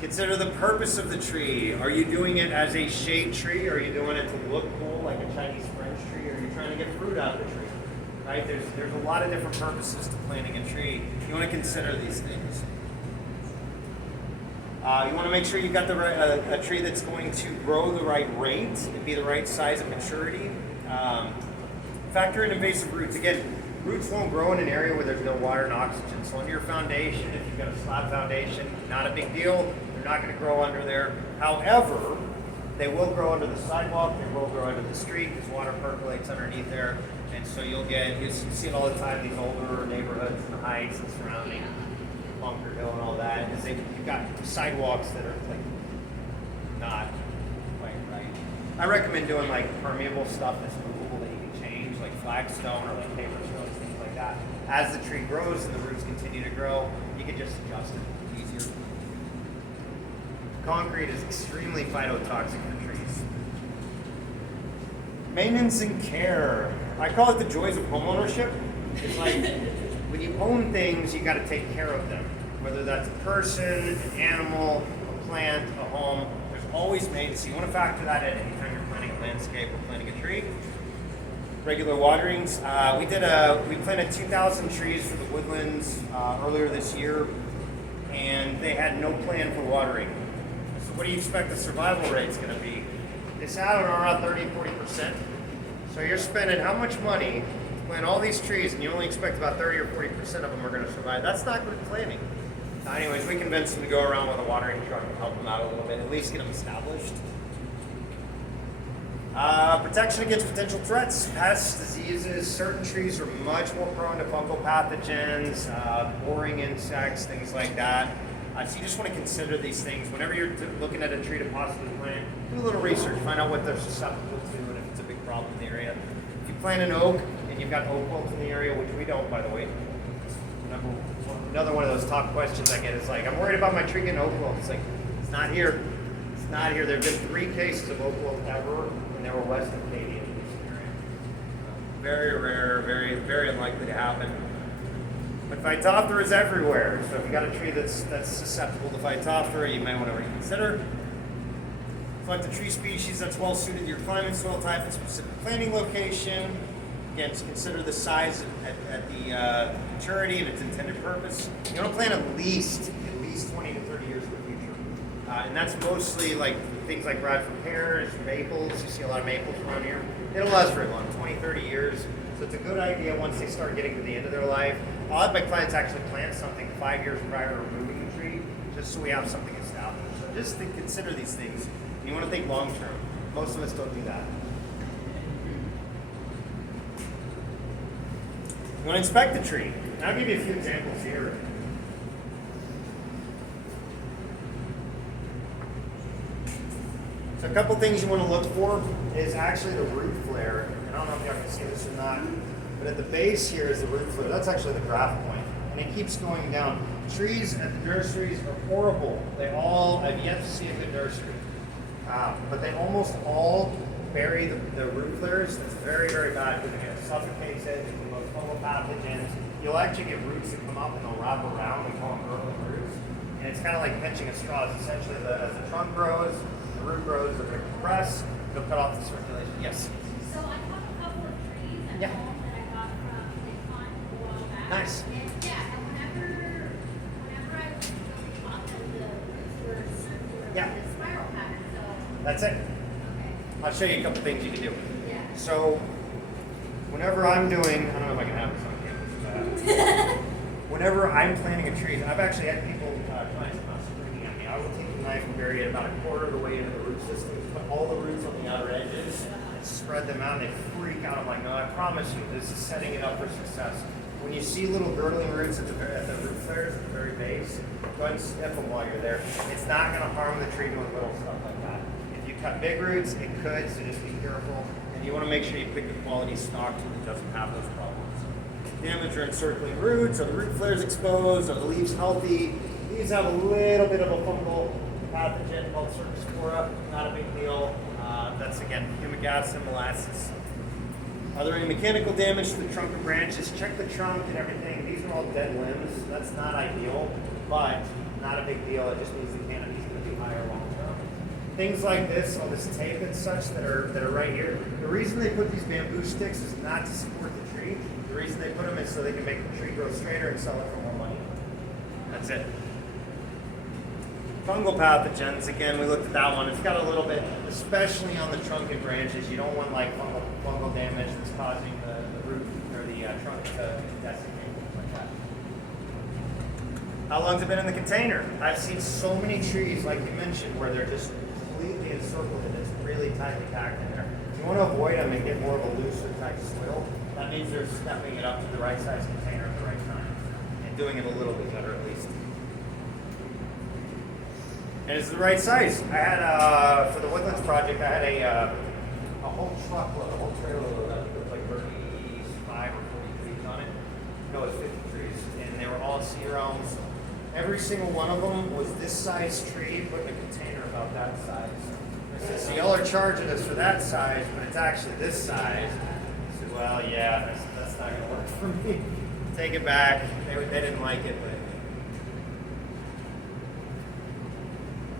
Consider the purpose of the tree. Are you doing it as a shade tree? Are you doing it to look cool like a Chinese French tree? Or are you trying to get fruit out of the tree? Right? There's a lot of different purposes to planting a tree. You want to consider these things. You want to make sure you've got the right, a tree that's going to grow the right rate and be the right size and maturity. Factor in invasive roots. Again, roots won't grow in an area where there's no water and oxygen. So under your foundation, if you've got a slab foundation, not a big deal. They're not going to grow under there. However, they will grow under the sidewalk. They will grow under the street because water percolates underneath there. And so you see it all the time, these older neighborhoods and the heights and surrounding Bunker Hill and all that. Is you've got sidewalks that are like not quite right. I recommend doing like permeable stuff that's movable that you can change, like flagstone or like paper stones, things like that. As the tree grows and the roots continue to grow, you can just adjust it easier. Concrete is extremely phytotoxic for trees. Maintenance and care. I call it the joys of homeownership. It's like when you own things, you got to take care of them. Whether that's a person, an animal, a plant, a home, there's always maintenance. You want to factor that in anytime you're planting a landscape or planting a tree. Regular waterings. We planted 2,000 trees for the woodlands earlier this year, and they had no plan for watering. So what do you expect the survival rate's going to be? They sat on around 30-40%. So you're spending how much money to plant all these trees, and you only expect about 30 or 40% of them are going to survive? That's not good planning. Anyways, we convinced them to go around with a watering truck and help them out a little bit, at least get them established. Protection against potential threats, pests, diseases. Certain trees are much more prone to fungal pathogens, boring insects, things like that. So you just want to consider these things. Whenever you're looking at a tree to possibly plant, do a little research, find out what they're susceptible to and if it's a big problem in the area. If you plant an oak and you've got oak wilt in the area, which we don't, by the way, another one of those top questions I get is like, I'm worried about my tree getting oak wilt. It's like, it's not here. It's not here. There have been 3 cases of oak wilt ever, and they were Western Canadian in this area. Very rare, very, very unlikely to happen. But Phytophthora is everywhere. So if you got a tree that's susceptible to Phytophthora, you may want to reconsider. Select a tree species that's well suited to your climate, soil type, and specific planting location. Again, just consider the size at the maturity and its intended purpose. You want to plant at least 20 to 30 years in the future. And that's mostly like things like Bradford pears, maples. You see a lot of maples around here. They don't last very long, 20, 30 years. So it's a good idea once they start getting to the end of their life. I'll have my clients actually plant something 5 years prior to removing the tree, just so we have something established. So just consider these things. You want to think long term. Most of us don't do that. You want to inspect the tree. And I'll give you a few examples here. So a couple things you want to look for is actually the root flare. And I don't know if y'all can see this or not, but at the base here is the root flare. That's actually the graft point. And it keeps going down. Trees at the nurseries are horrible. I've yet to see a good nursery. But they almost all bury the root flares. That's very, very bad because it suffocates it. It promotes fungal pathogens. You'll actually get roots that come up and they'll wrap around. We call them growing roots. And it's kind of like pinching a straw. It's essentially, as the trunk grows, the root grows, they're going to compress. It'll cut off the circulation. Yes? So I have a couple of trees at home that I got from Nippon a while back. Nice. And and whenever I was really taught them, the roots were circular with a spiral pattern. So That's it. okay. I'll show you a couple things you can do. Yeah. So, whenever I'm doing, I don't know if I can have this on camera. Whenever I'm planting a tree, I've actually had people, clients not screaming at me. I will take the knife and bury it about a quarter of the way into the root system, put all the roots on the outer edges, and spread them out, and they freak out. I'm like, no, I promise you, this is setting it up for success. When you see little girdling roots at the root flares at the very base, go ahead and snip them while you're there. It's not going to harm the tree doing little stuff like that. If you cut big roots, it could, so just be careful. And you want to make sure you pick a quality stock too that doesn't have those problems. Damage or encircling roots, are the root flares exposed, are the leaves healthy? These have a little bit of a fungal pathogen called Cercospora, not a big deal. That's again, humic acid, molasses. Are there any mechanical damage to the trunk or branches? Check the trunk and everything. These are all dead limbs. That's not ideal, but not a big deal. It just means the canopy's going to be higher long term. Things like this, all this tape and such that are right here. The reason they put these bamboo sticks is not to support the tree. The reason they put them is so they can make the tree grow straighter and sell it for more money. That's it. Fungal pathogens, again, we looked at that one. It's got a little bit, especially on the trunk and branches, you don't want like fungal damage that's causing the root or the trunk to desiccate, things like that. How long's it been in the container? I've seen so many trees, like you mentioned, where they're just completely encircled and it's really tightly packed in there. If you want to avoid them and get more of a looser type soil, that means they're stepping it up to the right size container at the right time and doing it a little bit better at least. And it's the right size. I had, for the Woodlands project, I had a whole truckload, a whole trailer load with like 35 or 40 trees on it. No, it was 50 trees. And they were all cedar elms. Every single one of them was this size tree, put in a container about that size. I said, so y'all are charging us for that size, but it's actually this size. I said, well, yeah, that's not going to work for me. Take it back. They didn't like it, but.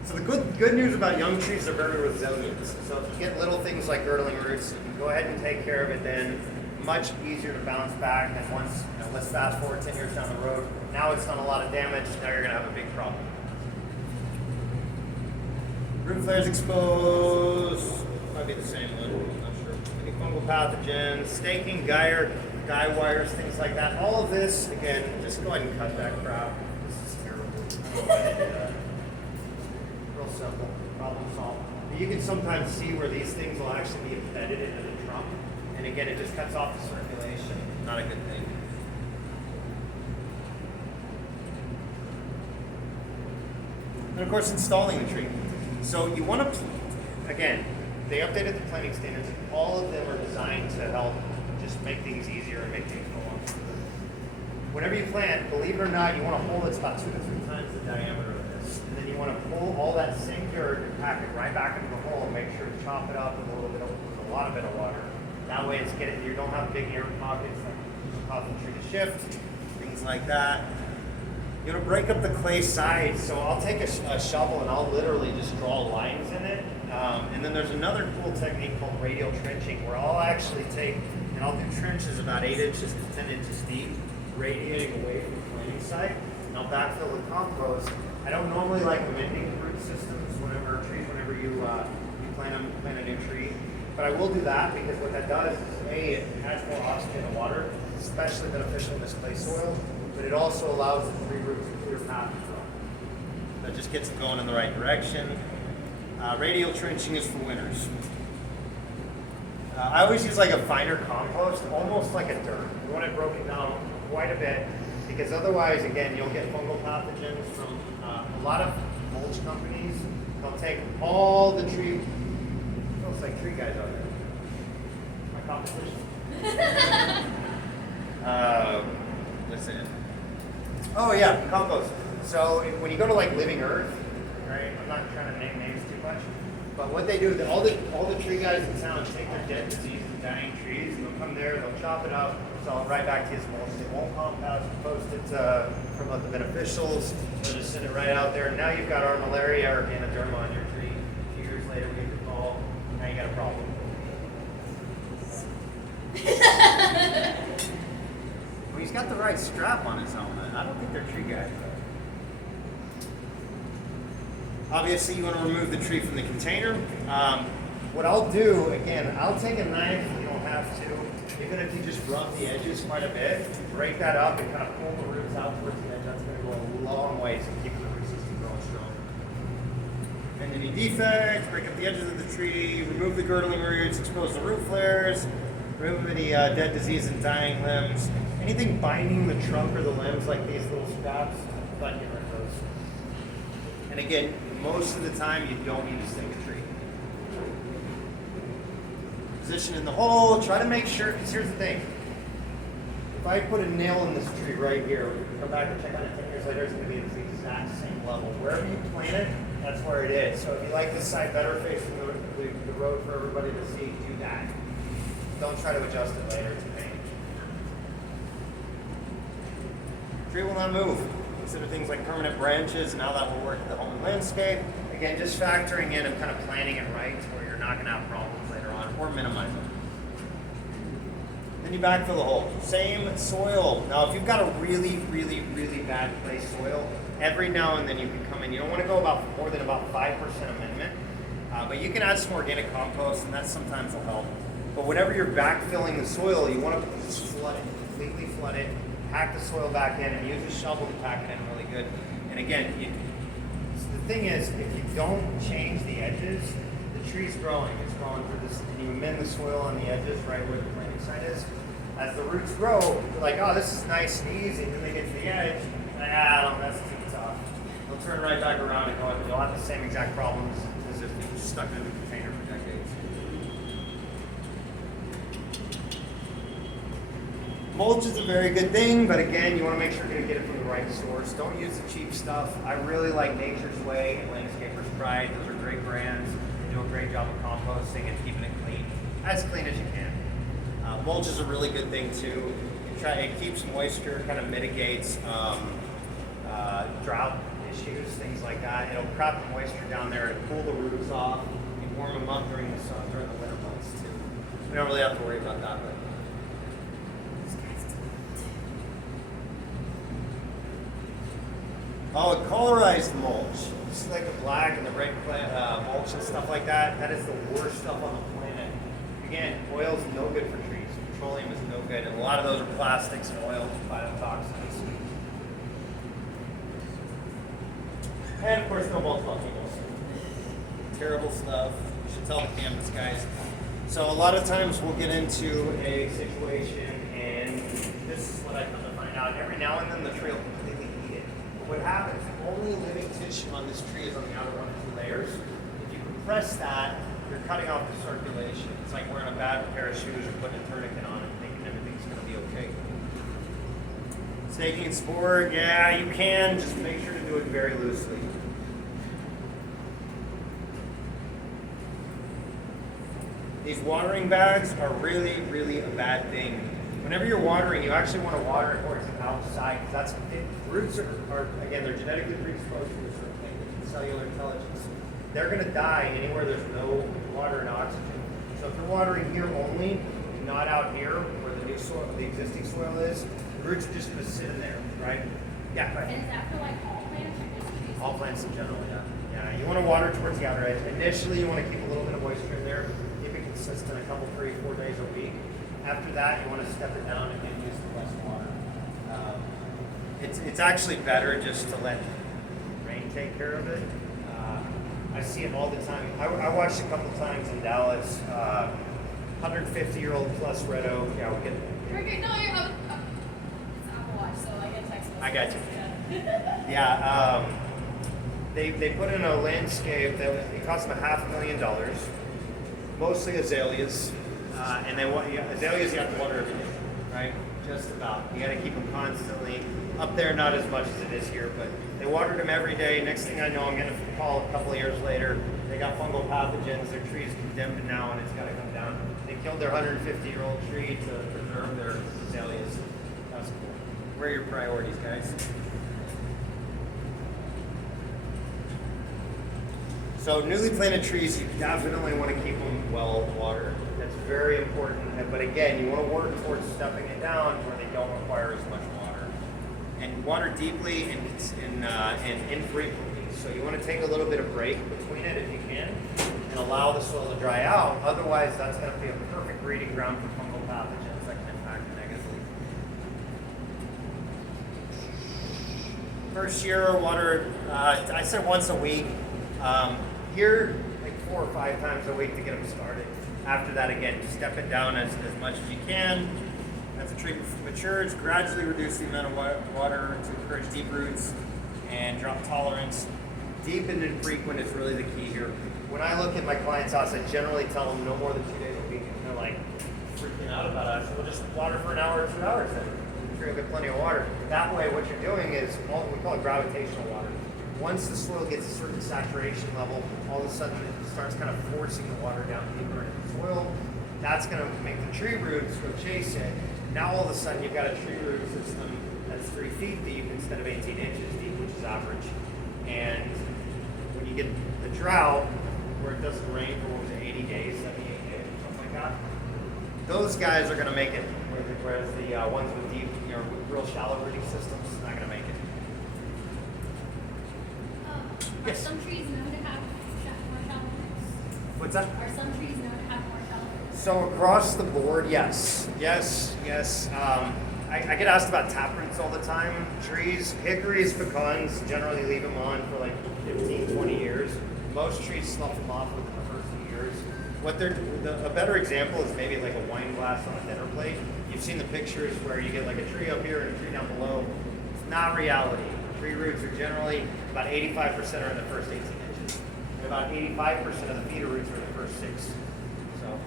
So the good news about young trees, they're very resilient. So if you get little things like girdling roots, you go ahead and take care of it then. Much easier to bounce back than once, let's fast forward 10 years down the road. Now it's done a lot of damage, now you're going to have a big problem. Root flares exposed, might be the same one, I'm not sure. Any fungal pathogens, staking, guy wires, things like that. All of this, again, just go ahead and cut that crap. This is terrible. I don't know why they did that. Real simple, problem solved. But you can sometimes see where these things will actually be embedded into the trunk. And again, it just cuts off the circulation. Not a good thing. And of course, installing the tree. So you want to, again, they updated the planting standards. All of them are designed to help just make things easier and make things go on. Whenever you plant, believe it or not, you want a hole that's about 2 to 3 times the diameter of this. And then you want to pull all that same dirt and pack it right back into the hole and make sure to chop it up with a lot of water. That way you don't have big air pockets that cause the tree to shift, things like that. You're going to break up the clay sides, so I'll take a shovel and I'll literally just draw lines in it. And then there's another cool technique called radial trenching where I'll actually take, and I'll do trenches about 8 inches to 10 inches deep, radiating away from the planting site, and I'll backfill with compost. I don't normally like amending root systems whenever you plant a new tree. But I will do that because what that does is, A, it adds more oxygen to water, especially beneficial in this clay soil, but it also allows the tree roots a clear path to grow. That just gets it going in the right direction. Radial trenching is for winners. I always use like a finer compost, almost like a dirt. You want it broken down quite a bit because otherwise, again, you'll get fungal pathogens from a lot of mulch companies. They'll take all the tree. It's like tree guys out there. My competition. Listen. Oh yeah, compost. So when you go to like Living Earth, right? I'm not trying to name names too much, but what they do, all the tree guys in town take their dead, diseased, and dying trees, and they'll come there, they'll chop it up, sell it right back to you as mulch. They won't compost it, promote the beneficials. They'll just send it right out there, and now you've got armillaria or Ganoderma on your tree. A few years later, we get the call. Now you got a problem. Well, he's got the right strap on his helmet. I don't think they're tree guys, though. Obviously, you want to remove the tree from the container. What I'll do, again, I'll take a knife. You don't have to. Even if you just rub the edges quite a bit, break that up and kind of pull the roots out towards the edge, that's going to go a long ways in keeping the root system growing strong. And any defects, break up the edges of the tree, remove the girdling roots, expose the root flares, remove any dead, diseased, and dying limbs. anything binding the trunk or the limbs, like these little straps, but get rid of those. And again, most of the time you don't need to stake a tree. Position in the hole, try to make sure, because here's the thing. If I put a nail in this tree right here, come back and check on it 10 years later, it's going to be at the exact same level. Wherever you plant it, that's where it is. So if you like this side better facing the road for everybody to see, do that. Don't try to adjust it later, it's a pain. Tree will not move. Consider things like permanent branches and how that will work in the home and landscape. Again, just factoring in and kind of planning it right to where you're not going to have problems later on, or minimize them. Then you backfill the hole. Same soil. Now, if you've got a really, really, really bad clay soil, every now and then you can come in. You don't want to go more than about 5% amendment, but you can add some organic compost, and that sometimes will help. But whenever you're backfilling the soil, you want to just flood it, completely flood it, pack the soil back in, and use a shovel to pack it in really good. And again, so the thing is, if you don't change the edges, the tree's growing. It's growing through this, and you amend the soil on the edges right where the planting site is. As the roots grow, they're like, oh, this is nice and easy. And then they get to the edge, like, that's too tough. They'll turn right back around and go, you'll have the same exact problems as if you stuck it in the container for decades. Mulch is a very good thing, but again, you want to make sure you're going to get it from the right source. Don't use the cheap stuff. I really like Nature's Way and Landscaper's Pride. Those are great brands. They do a great job of composting and keeping it clean as you can. Mulch is a really good thing too. It keeps moisture, kind of mitigates drought issues, things like that. It'll trap the moisture down there and cool the roots off. You warm them up during the sun, during the winter months too. We don't really have to worry about that, but. Oh, a colorized mulch. Just like the black and the red mulch and stuff like that. That is the worst stuff on the planet. Again, oil is no good for trees. Petroleum is no good. And a lot of those are plastics and oils and phytotoxins. And of course, no mulch chemicals. Terrible stuff. You should tell the campus guys. So a lot of times we'll get into a situation, and this is what I come to find out. Every now and then the tree will completely eat it. What happens, only living tissue on this tree is on the outer one or two layers. If you compress that, you're cutting off the circulation. It's like wearing a bad pair of shoes or putting a tourniquet on and thinking everything's going to be okay. Snaking and spore, yeah, you can. Just make sure to do it very loosely. These watering bags are really, really a bad thing. Whenever you're watering, you actually want to water it towards the outside, because roots are, again, they're genetically predisposed to a certain thing, cellular intelligence. They're going to die anywhere there's no water and oxygen. So if you're watering here only, not out here where the new soil, the existing soil is, the roots are just going to sit in there, right? Yeah, right. And is that for like all plants or just trees? All plants in general, yeah. Yeah, you want to water towards the outer edge. Initially, you want to keep a little bit of moisture in there, keep it consistent a couple, 3-4 days a week. After that, you want to step it down and use less water. It's actually better just to let rain take care of it. I see it all the time. I watched a couple times in Dallas. 150-year-old plus red oak. Yeah, we get. Okay, no, it's Apple Watch, so I get text messages. I got you. Yeah. Yeah. They put in a landscape that it cost them $500,000. Mostly azaleas, and they want azaleas. You have to water every day, right? Just about. You got to keep them constantly up there. Not as much as it is here, but they watered them every day. Next thing I know, I'm getting a call a couple of years later. They got fungal pathogens. Their tree's condemned now, and it's got to come down. They killed their 150-year-old tree to preserve their azaleas. That's cool. Where are your priorities, guys? So newly planted trees, you definitely want to keep them well watered. That's very important. But again, you want to work towards stepping it down where they don't require as much water. And water deeply and infrequently. So you want to take a little bit of break between it if you can, and allow the soil to dry out. Otherwise, that's going to be a perfect breeding ground for fungal pathogens that can impact it negatively. First year, water, I said once a week. Here, like 4 or 5 times a week to get them started. After that, again, step it down as much as you can. As the tree matures, gradually reduce the amount of water to encourage deep roots and drop tolerance. Deep and infrequent is really the key here. When I look at my client's house, I generally tell them no more than 2 days a week, and they're like freaking out about us. We'll just water for an hour or 2 hours then. I'm sure you'll get plenty of water. That way, what you're doing is we call it gravitational water. Once the soil gets a certain saturation level, all of a sudden it starts kind of forcing the water down deeper into the soil. That's going to make the tree roots go chase it. Now all of a sudden you've got a tree root system that's 3 feet deep instead of 18 inches deep, which is average. And when you get the drought, where it doesn't rain for, what was it, 80 days, 78 days, something like that, those guys are going to make it. Whereas the ones with deep, with real shallow rooting systems, not going to make it. Are Yes. some trees known to have more shallow roots? What's that? Are some trees known to have more shallow roots? So across the board, yes. I get asked about taproots all the time. Trees, hickories, pecans, generally leave them on for like 15, 20 years. Most trees slough them off within the first few years. A better example is maybe like a wine glass on a dinner plate. You've seen the pictures where you get like a tree up here and a tree down below. It's not reality. Tree roots are generally about 85% are in the first 18 inches. And about 85% of the feeder roots are in the first 6. So,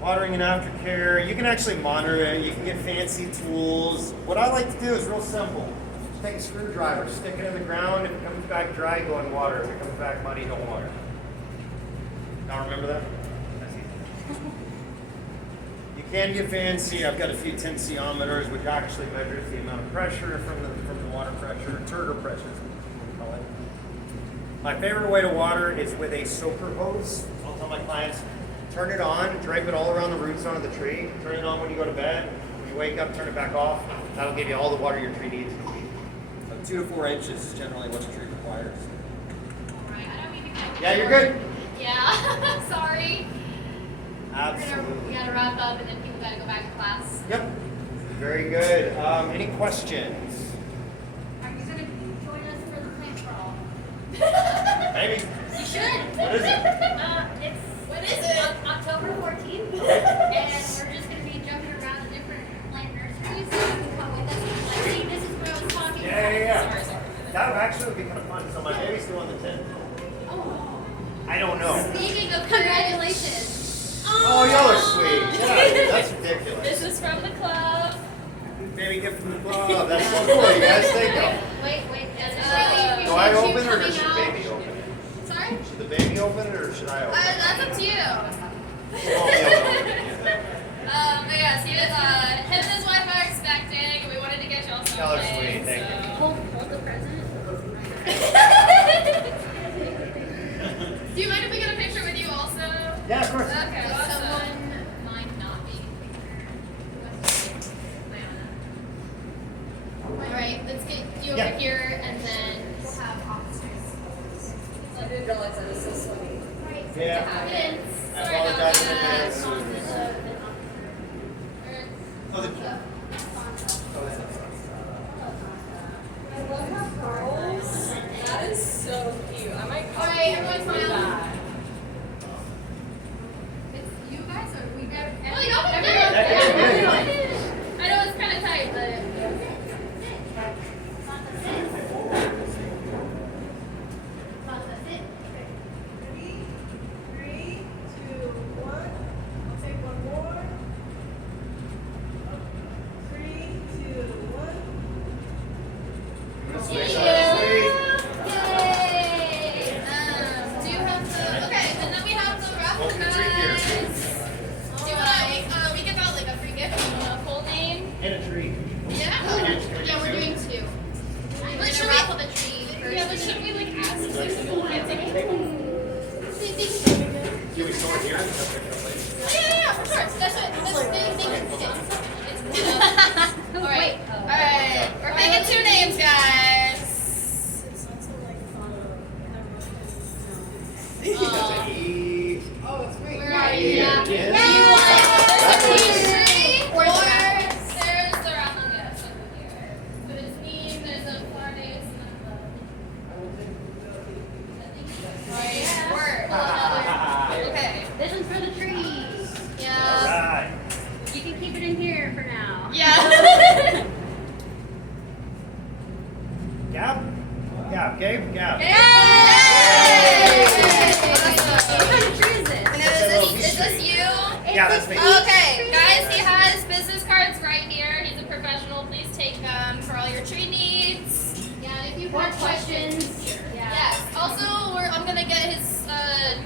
watering and aftercare, you can actually monitor it. You can get fancy tools. What I like to do is real simple. Just take a screwdriver, stick it in the ground. If it comes back dry, go and water. If it comes back muddy, don't water. Now remember that? That's easy. You can get fancy. I've got a few tensiometers, which actually measures the amount of pressure from the water pressure, turgor pressure, is what we call it. My favorite way to water is with a soaker hose. I'll tell my clients, turn it on, drape it all around the root zone of the tree. Turn it on when you go to bed. When you wake up, turn it back off. That'll give you all the water your tree needs. So 2 to 4 inches is generally what a tree requires. Alright, I don't mean to cut you Yeah, you're short. good. Yeah, sorry. Absolutely. We gotta wrap up and then people gotta go back to class. Yep. Very good. Any questions? Are you going to join us for the plant crawl? Maybe. You should. What is it? What is it? October 14th. Okay. And we're just going to be jumping around the different plant nurseries. So you can come with us and like, see, this is what I was talking about. Yeah. Sorry. That would actually be kind of fun. So my baby's still on the 10th. Oh. I don't know. Speaking of Congratulations. Oh, y'all are sweet. Yeah, that's ridiculous. This is from the club. Baby gift from the club. That's so cool. You guys take it. Wait. Do I open it or should the baby open it? Sorry? Should the baby open it or should I open it? That's up to you. We'll all be able to open it. But yes, he was, him and his wife are expecting, and we wanted to get y'all something. Y'all are sweet. Thank you. Hold the present. Do you mind if we get a picture with you also? Yeah, of course. Okay, Does awesome. someone mind not being pictured? Alright, let's get you over Yeah. here, and then we'll have officers. I didn't realize that it's so sweaty. Yeah. Evidence. I Sorry about apologize in that. advance. Oh, the. I love how girls. That is so cute. I might copy Alright, everyone smile. that. It's you guys or we grab Well, y'all can do Yeah, yeah, it. I know it's kind of tight, but. Ready? 3, 2, 1. I'll take one more. 3, 2, 1. Sweet. Yay! Do you have the? Okay, and then we have the raffle Open the tree here. guys. Do you want we give out like a free gift, a full name? And a tree. Yeah. Can we do Yeah, we're two? doing 2. We're But gonna should raffle the tree first. Yeah, but should we like ask like some people can't take it? Do we store it here? Yeah, for sure. That's what. All right. We're making 2 names, guys. Oh, it's great. Where are you? Yeah. Do you Yeah. want That's a what tree or there's the raffle gift over here? But it's me, there's a flower vase, and then the. Alright, word. Okay. This one's for the trees. All Yeah. right.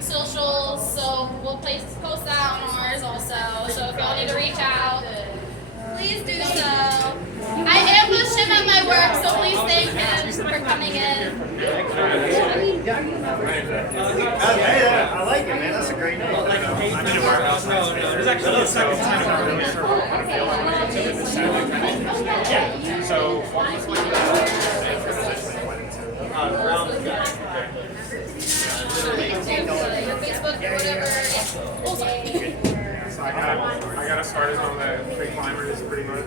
socials, so we'll post that on ours also. So if y'all need to reach out, please do so. I ambushed him at my work, so please thank him for coming in. Hey, I like it, man. That's a great name. I'm in a warehouse. No, there's actually the second time I'm really sure how to feel on it. Yeah. So, around the guy. Your Facebook or whatever. So I got started on the free climbers pretty much.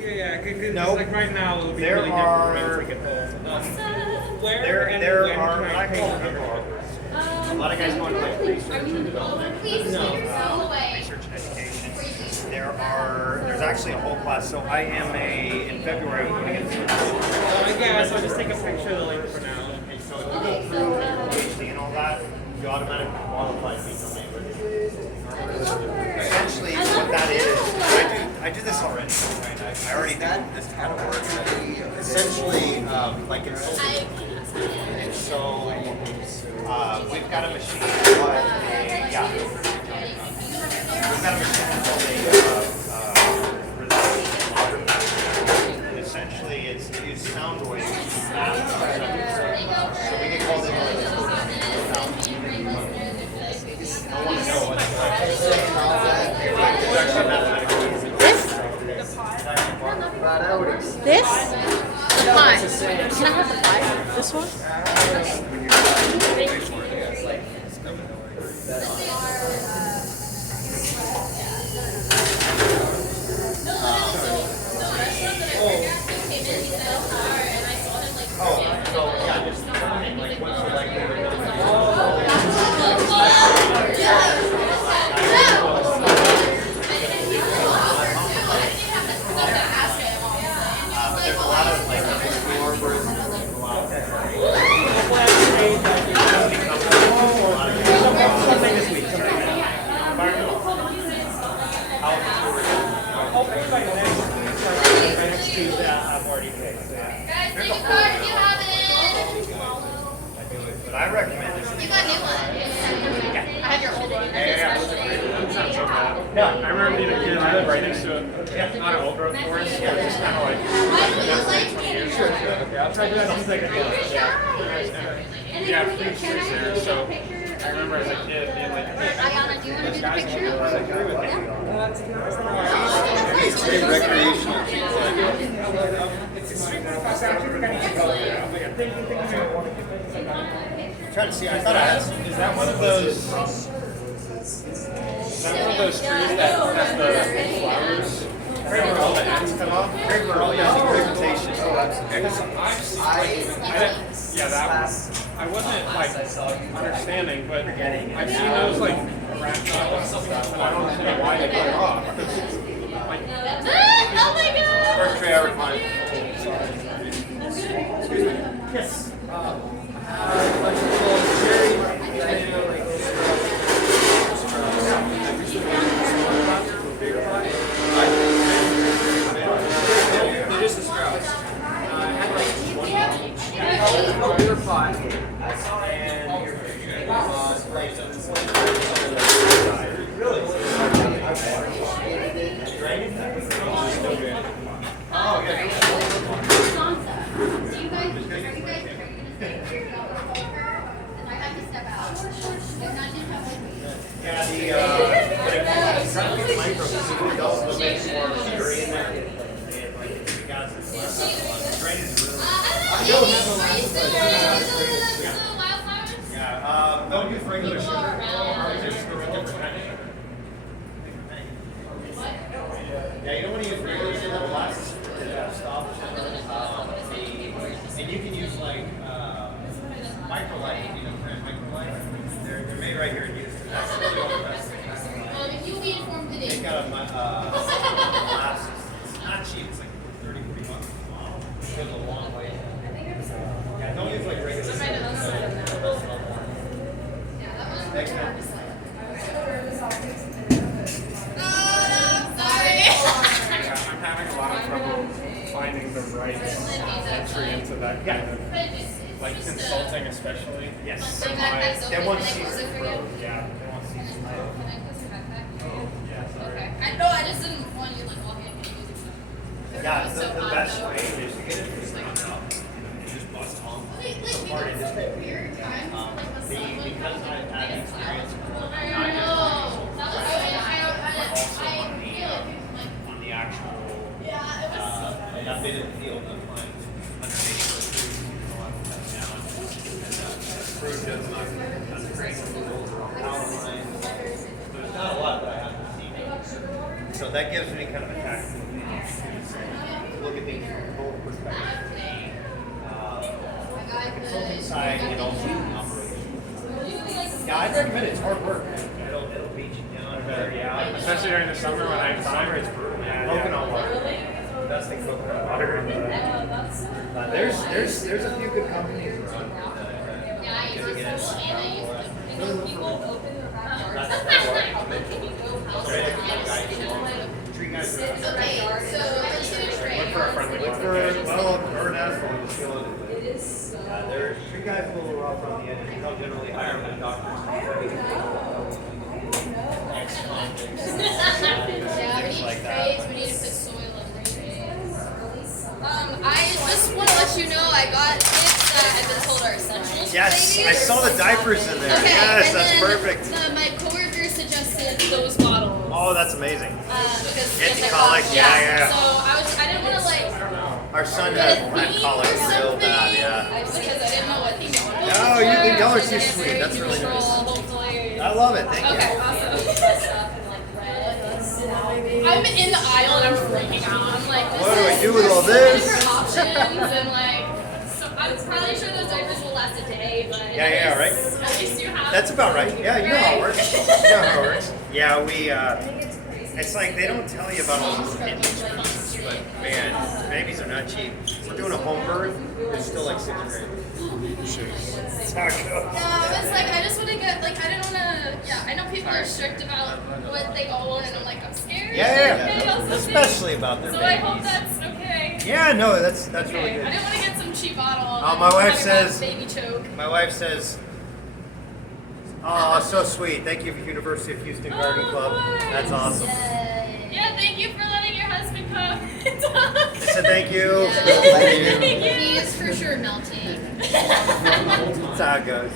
Yeah, because No. like right now it'll be There really are- different if we get where There and are, when I can call I them take arborists. A lot of guys go into like research and development. Please keep yourself away. Research and education. There's actually a whole class. So I am in February, I'm going to get a yeah, so just take a picture of the link for now. Okay, so if you go through your PhD and all that, you automatically qualify to become a essentially what that is, I do this already. I already do this kind of work. Essentially, like consulting. And so we've got a machine called we've got a machine called and essentially it's to use sound waves to map so we get called in on I want to know what's This? The pie. Can I have the pie? This one? there's a lot of like arborists that go out Hopefully by next Tuesday I've already picked. Guys, take a card if you have it. but I recommend this. You got a new one. I have your old one. Yeah, I remember being a kid. I lived right next to it. Not an old growth forest. Yeah, just kind of like. Why do you like it? Sure. Okay, I'll try to do that. Seems like a deal. Yeah, free trees there. So I remember as a kid being like, hey, Ayana, do you want to do the picture? I agree with you. It's very recreational. It's extremely fast. I think I need to go there. I'm like, I'm thinking. Trying to see. I thought I had some. Is that one of those? Is that one of those trees that has the flowers? Great where all the ants come off. Great where all the vegetation. Yeah, that was. I wasn't like understanding, but I've seen those like around and I don't understand why they get off. Like, Oh my god! First tree I ever climbed. Yes. They're just the sprouts. I had like 20 bigger pot. Oh, yeah. Do you guys, are you guys gonna stay here? I have to step out. If not, just have to. Yeah, trying to get microbes, it does look like more fury in there. Drainage is really. Yeah, don't use regular sugar. Just a different kind of sugar. Yeah, you don't want to use regular sugar. The last stop. And you can use like microlight, you know, microlight. They're made right here in Houston. That's really all the best. If you'll be informed today. They got a glass. It's not cheap. It's like 30, 40 bucks. It goes a long way. Yeah, don't use like regular sugar. Next time. Sorry. I'm having a lot of trouble finding the right entry into that kind of like consulting, especially. Yes. My backpack's open. They want Can I season close it for you? growth. Yeah, they want season Can growth. I close your backpack? Yeah, sorry. Okay. I know. I just didn't want you like walking in and using stuff. Yeah, Everyone's so the hot, best though. way is to get it just like out and just bust on. Wait, we Part got in such this a weird time. Like the sun would because come I've had experience I know. That was I feel it. Like, on the actual yeah, it was so like I've been in the field of like underneath the trees and a lot of that down. And fruit does not crazy over power lines. There's not a lot that I haven't seen. So that gives me kind of a tactical to look at things from a whole perspective. Consulting side, you know, yeah, I'd recommend it. It's hard work. It'll beat you down very out. Especially during the summer when I'm Summer is brutal. Coconut water. Best thing coconut water. There's a few good companies around. yeah, I use this tool and I use the People open their backyards. Tree guys are Okay, so let's do a trade. for a friendly look one. for or an asphalt to seal it. It is so. There's tree guys a little rough on the edges. They'll generally hire them doctors. Yeah, we need like that. trays, we need to put soil in trays. I just want to let you know I got kits that I've been told are essential. Yes, babies. I saw the diapers in there. Okay, Yes, and that's then perfect. My coworker suggested those bottles. Oh, that's amazing. Because Anti-colic, yeah. So I didn't want to like Our son put has a plant theme colic or real something. bad, yeah. Because I didn't know what theme it was. No, y'all are too sweet. That's really nice. Hopefully. I love it. Thank you. Okay, awesome. I'm in the aisle and I'm freaking out. I'm like, What do I do with all this? Different options and like, so I'm probably sure those diapers will last a day, but Yeah, right. At least you have. That's about right. Yeah, you know how it works. You know how it works. Yeah, it's like they don't tell you about all those opinions, but man, babies are not cheap. We're doing a home birth. It's still like 6th grade. That's how it goes. Yeah, it's like I just want to get like I didn't want to. Yeah, I know people are strict about what they own, and I'm like I'm scared. Yeah. Especially about their So babies. I hope that's okay. Yeah, no, that's really Okay. good. I didn't want to get some cheap bottle. Oh, my wife and have says- baby choke. My wife says, "Oh, so sweet. Thank you for University of Houston Garden Oh, Club. of course. That's awesome." Yeah, thank you for letting your husband come. I said thank you. Thank you. He is for sure melting. That's how it goes.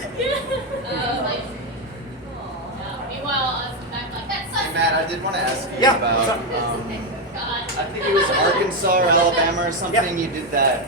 Meanwhile, us back like that Hey Matt, I did want to ask you Yeah, about, what's up? I think it was Arkansas or Alabama or something, Yeah. you did that,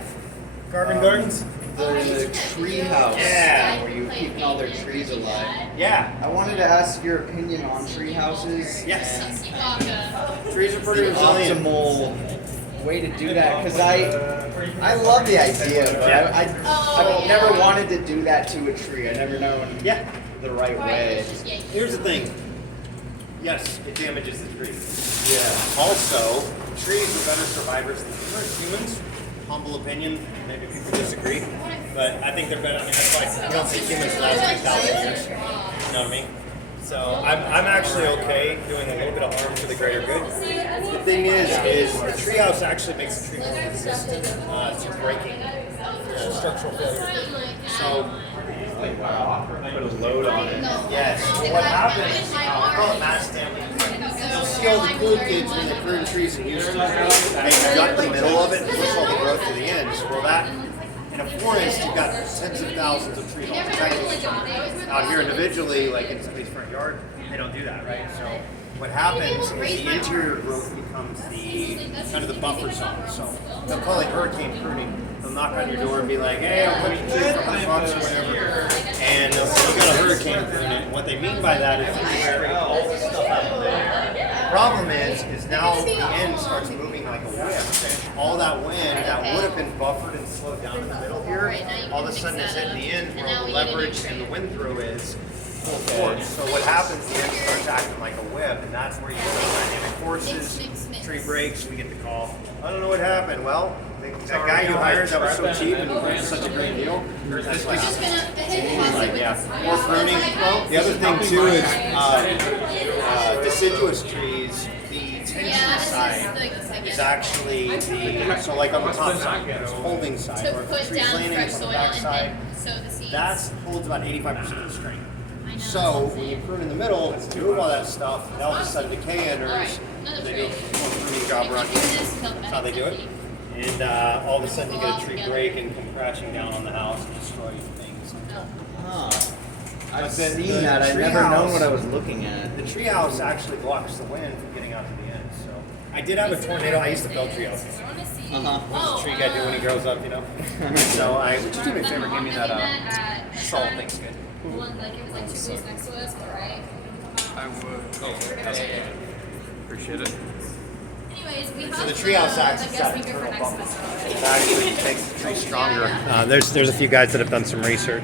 Garden Gardens? the tree house. Yeah. Where you were keeping all their trees alive. Yeah. I wanted to ask your opinion on tree houses. Yes. And Trees are pretty the resilient. optimal way to do that, because I love the idea, but I've never wanted to do that to a tree. I never known Yeah. the right way. Here's the thing. Yes, it damages the tree. Yeah. Also, trees are better survivors than humans. Humble opinion. Maybe people disagree, but I think they're better. I mean, that's why you don't see humans last 3,000 years. You know what I mean? So I'm actually okay doing a little bit of harm for the greater good. The thing is the treehouse actually makes the tree more resistant to breaking, structural failure. So Put a load on it. yes. So what happens? I call it mass damage. You'll see all the cool kids when they prune trees in Houston. They gut the middle of it and push all the growth to the ends. Well, that in a forest, you've got tens of thousands of trees all protected. Out here individually, like in somebody's front yard, they don't do that, right? So what happens is the interior growth becomes the kind of the buffer zone. So they'll call it hurricane pruning. They'll knock on your door and be like, "Hey, I'll put you tree for $100 or whatever," and they'll say, "You got a hurricane prune it." And what they mean by that is you just scrape all the stuff out of there. The problem is now the end starts moving like a web. All that wind that would have been buffered and slowed down in the middle here, all of a sudden it's hitting the end where all the leverage and the wind through is full force. So what happens, the end starts acting like a web, and that's where you get dynamic forces, tree breaks, we get the call. I don't know what happened. Well, that guy you hired that was so cheap and was such a great deal, that's what happened. Like, yeah, more pruning. The other thing too is deciduous trees, the tension this side is the is actually the, so like on the top side, it's holding side, to or if the put tree's down landing fresh on the soil back and side, then sow the seeds. that holds about 85% of the strength. I know, So that's what I'm when you saying. prune in the middle, remove all that stuff, and all of a sudden decay enters, Alright, another they do a trick. more pruning job around If you do here. this, That's how they do it. And all of a sudden you get a tree break and come crashing down on the house and destroy things. No. Huh. But I've then seen the that. I've tree never known house- what I was looking at. The treehouse actually blocks the wind from getting out to the end. So I did have a tornado. I used to build treehouses. I want to see. Uh-huh. What's the tree guy do when he grows up, you know? So I, would you do me a favor, give me that at salt thing's good. the one, like it was like 2 days next to us, but right? I would. Oh, that's good. Appreciate it. Anyways, we have So the treehouse acts the as guest that speaker for internal next bubble. semester. It actually makes the tree stronger. Yeah. There's a few guys that have done some research.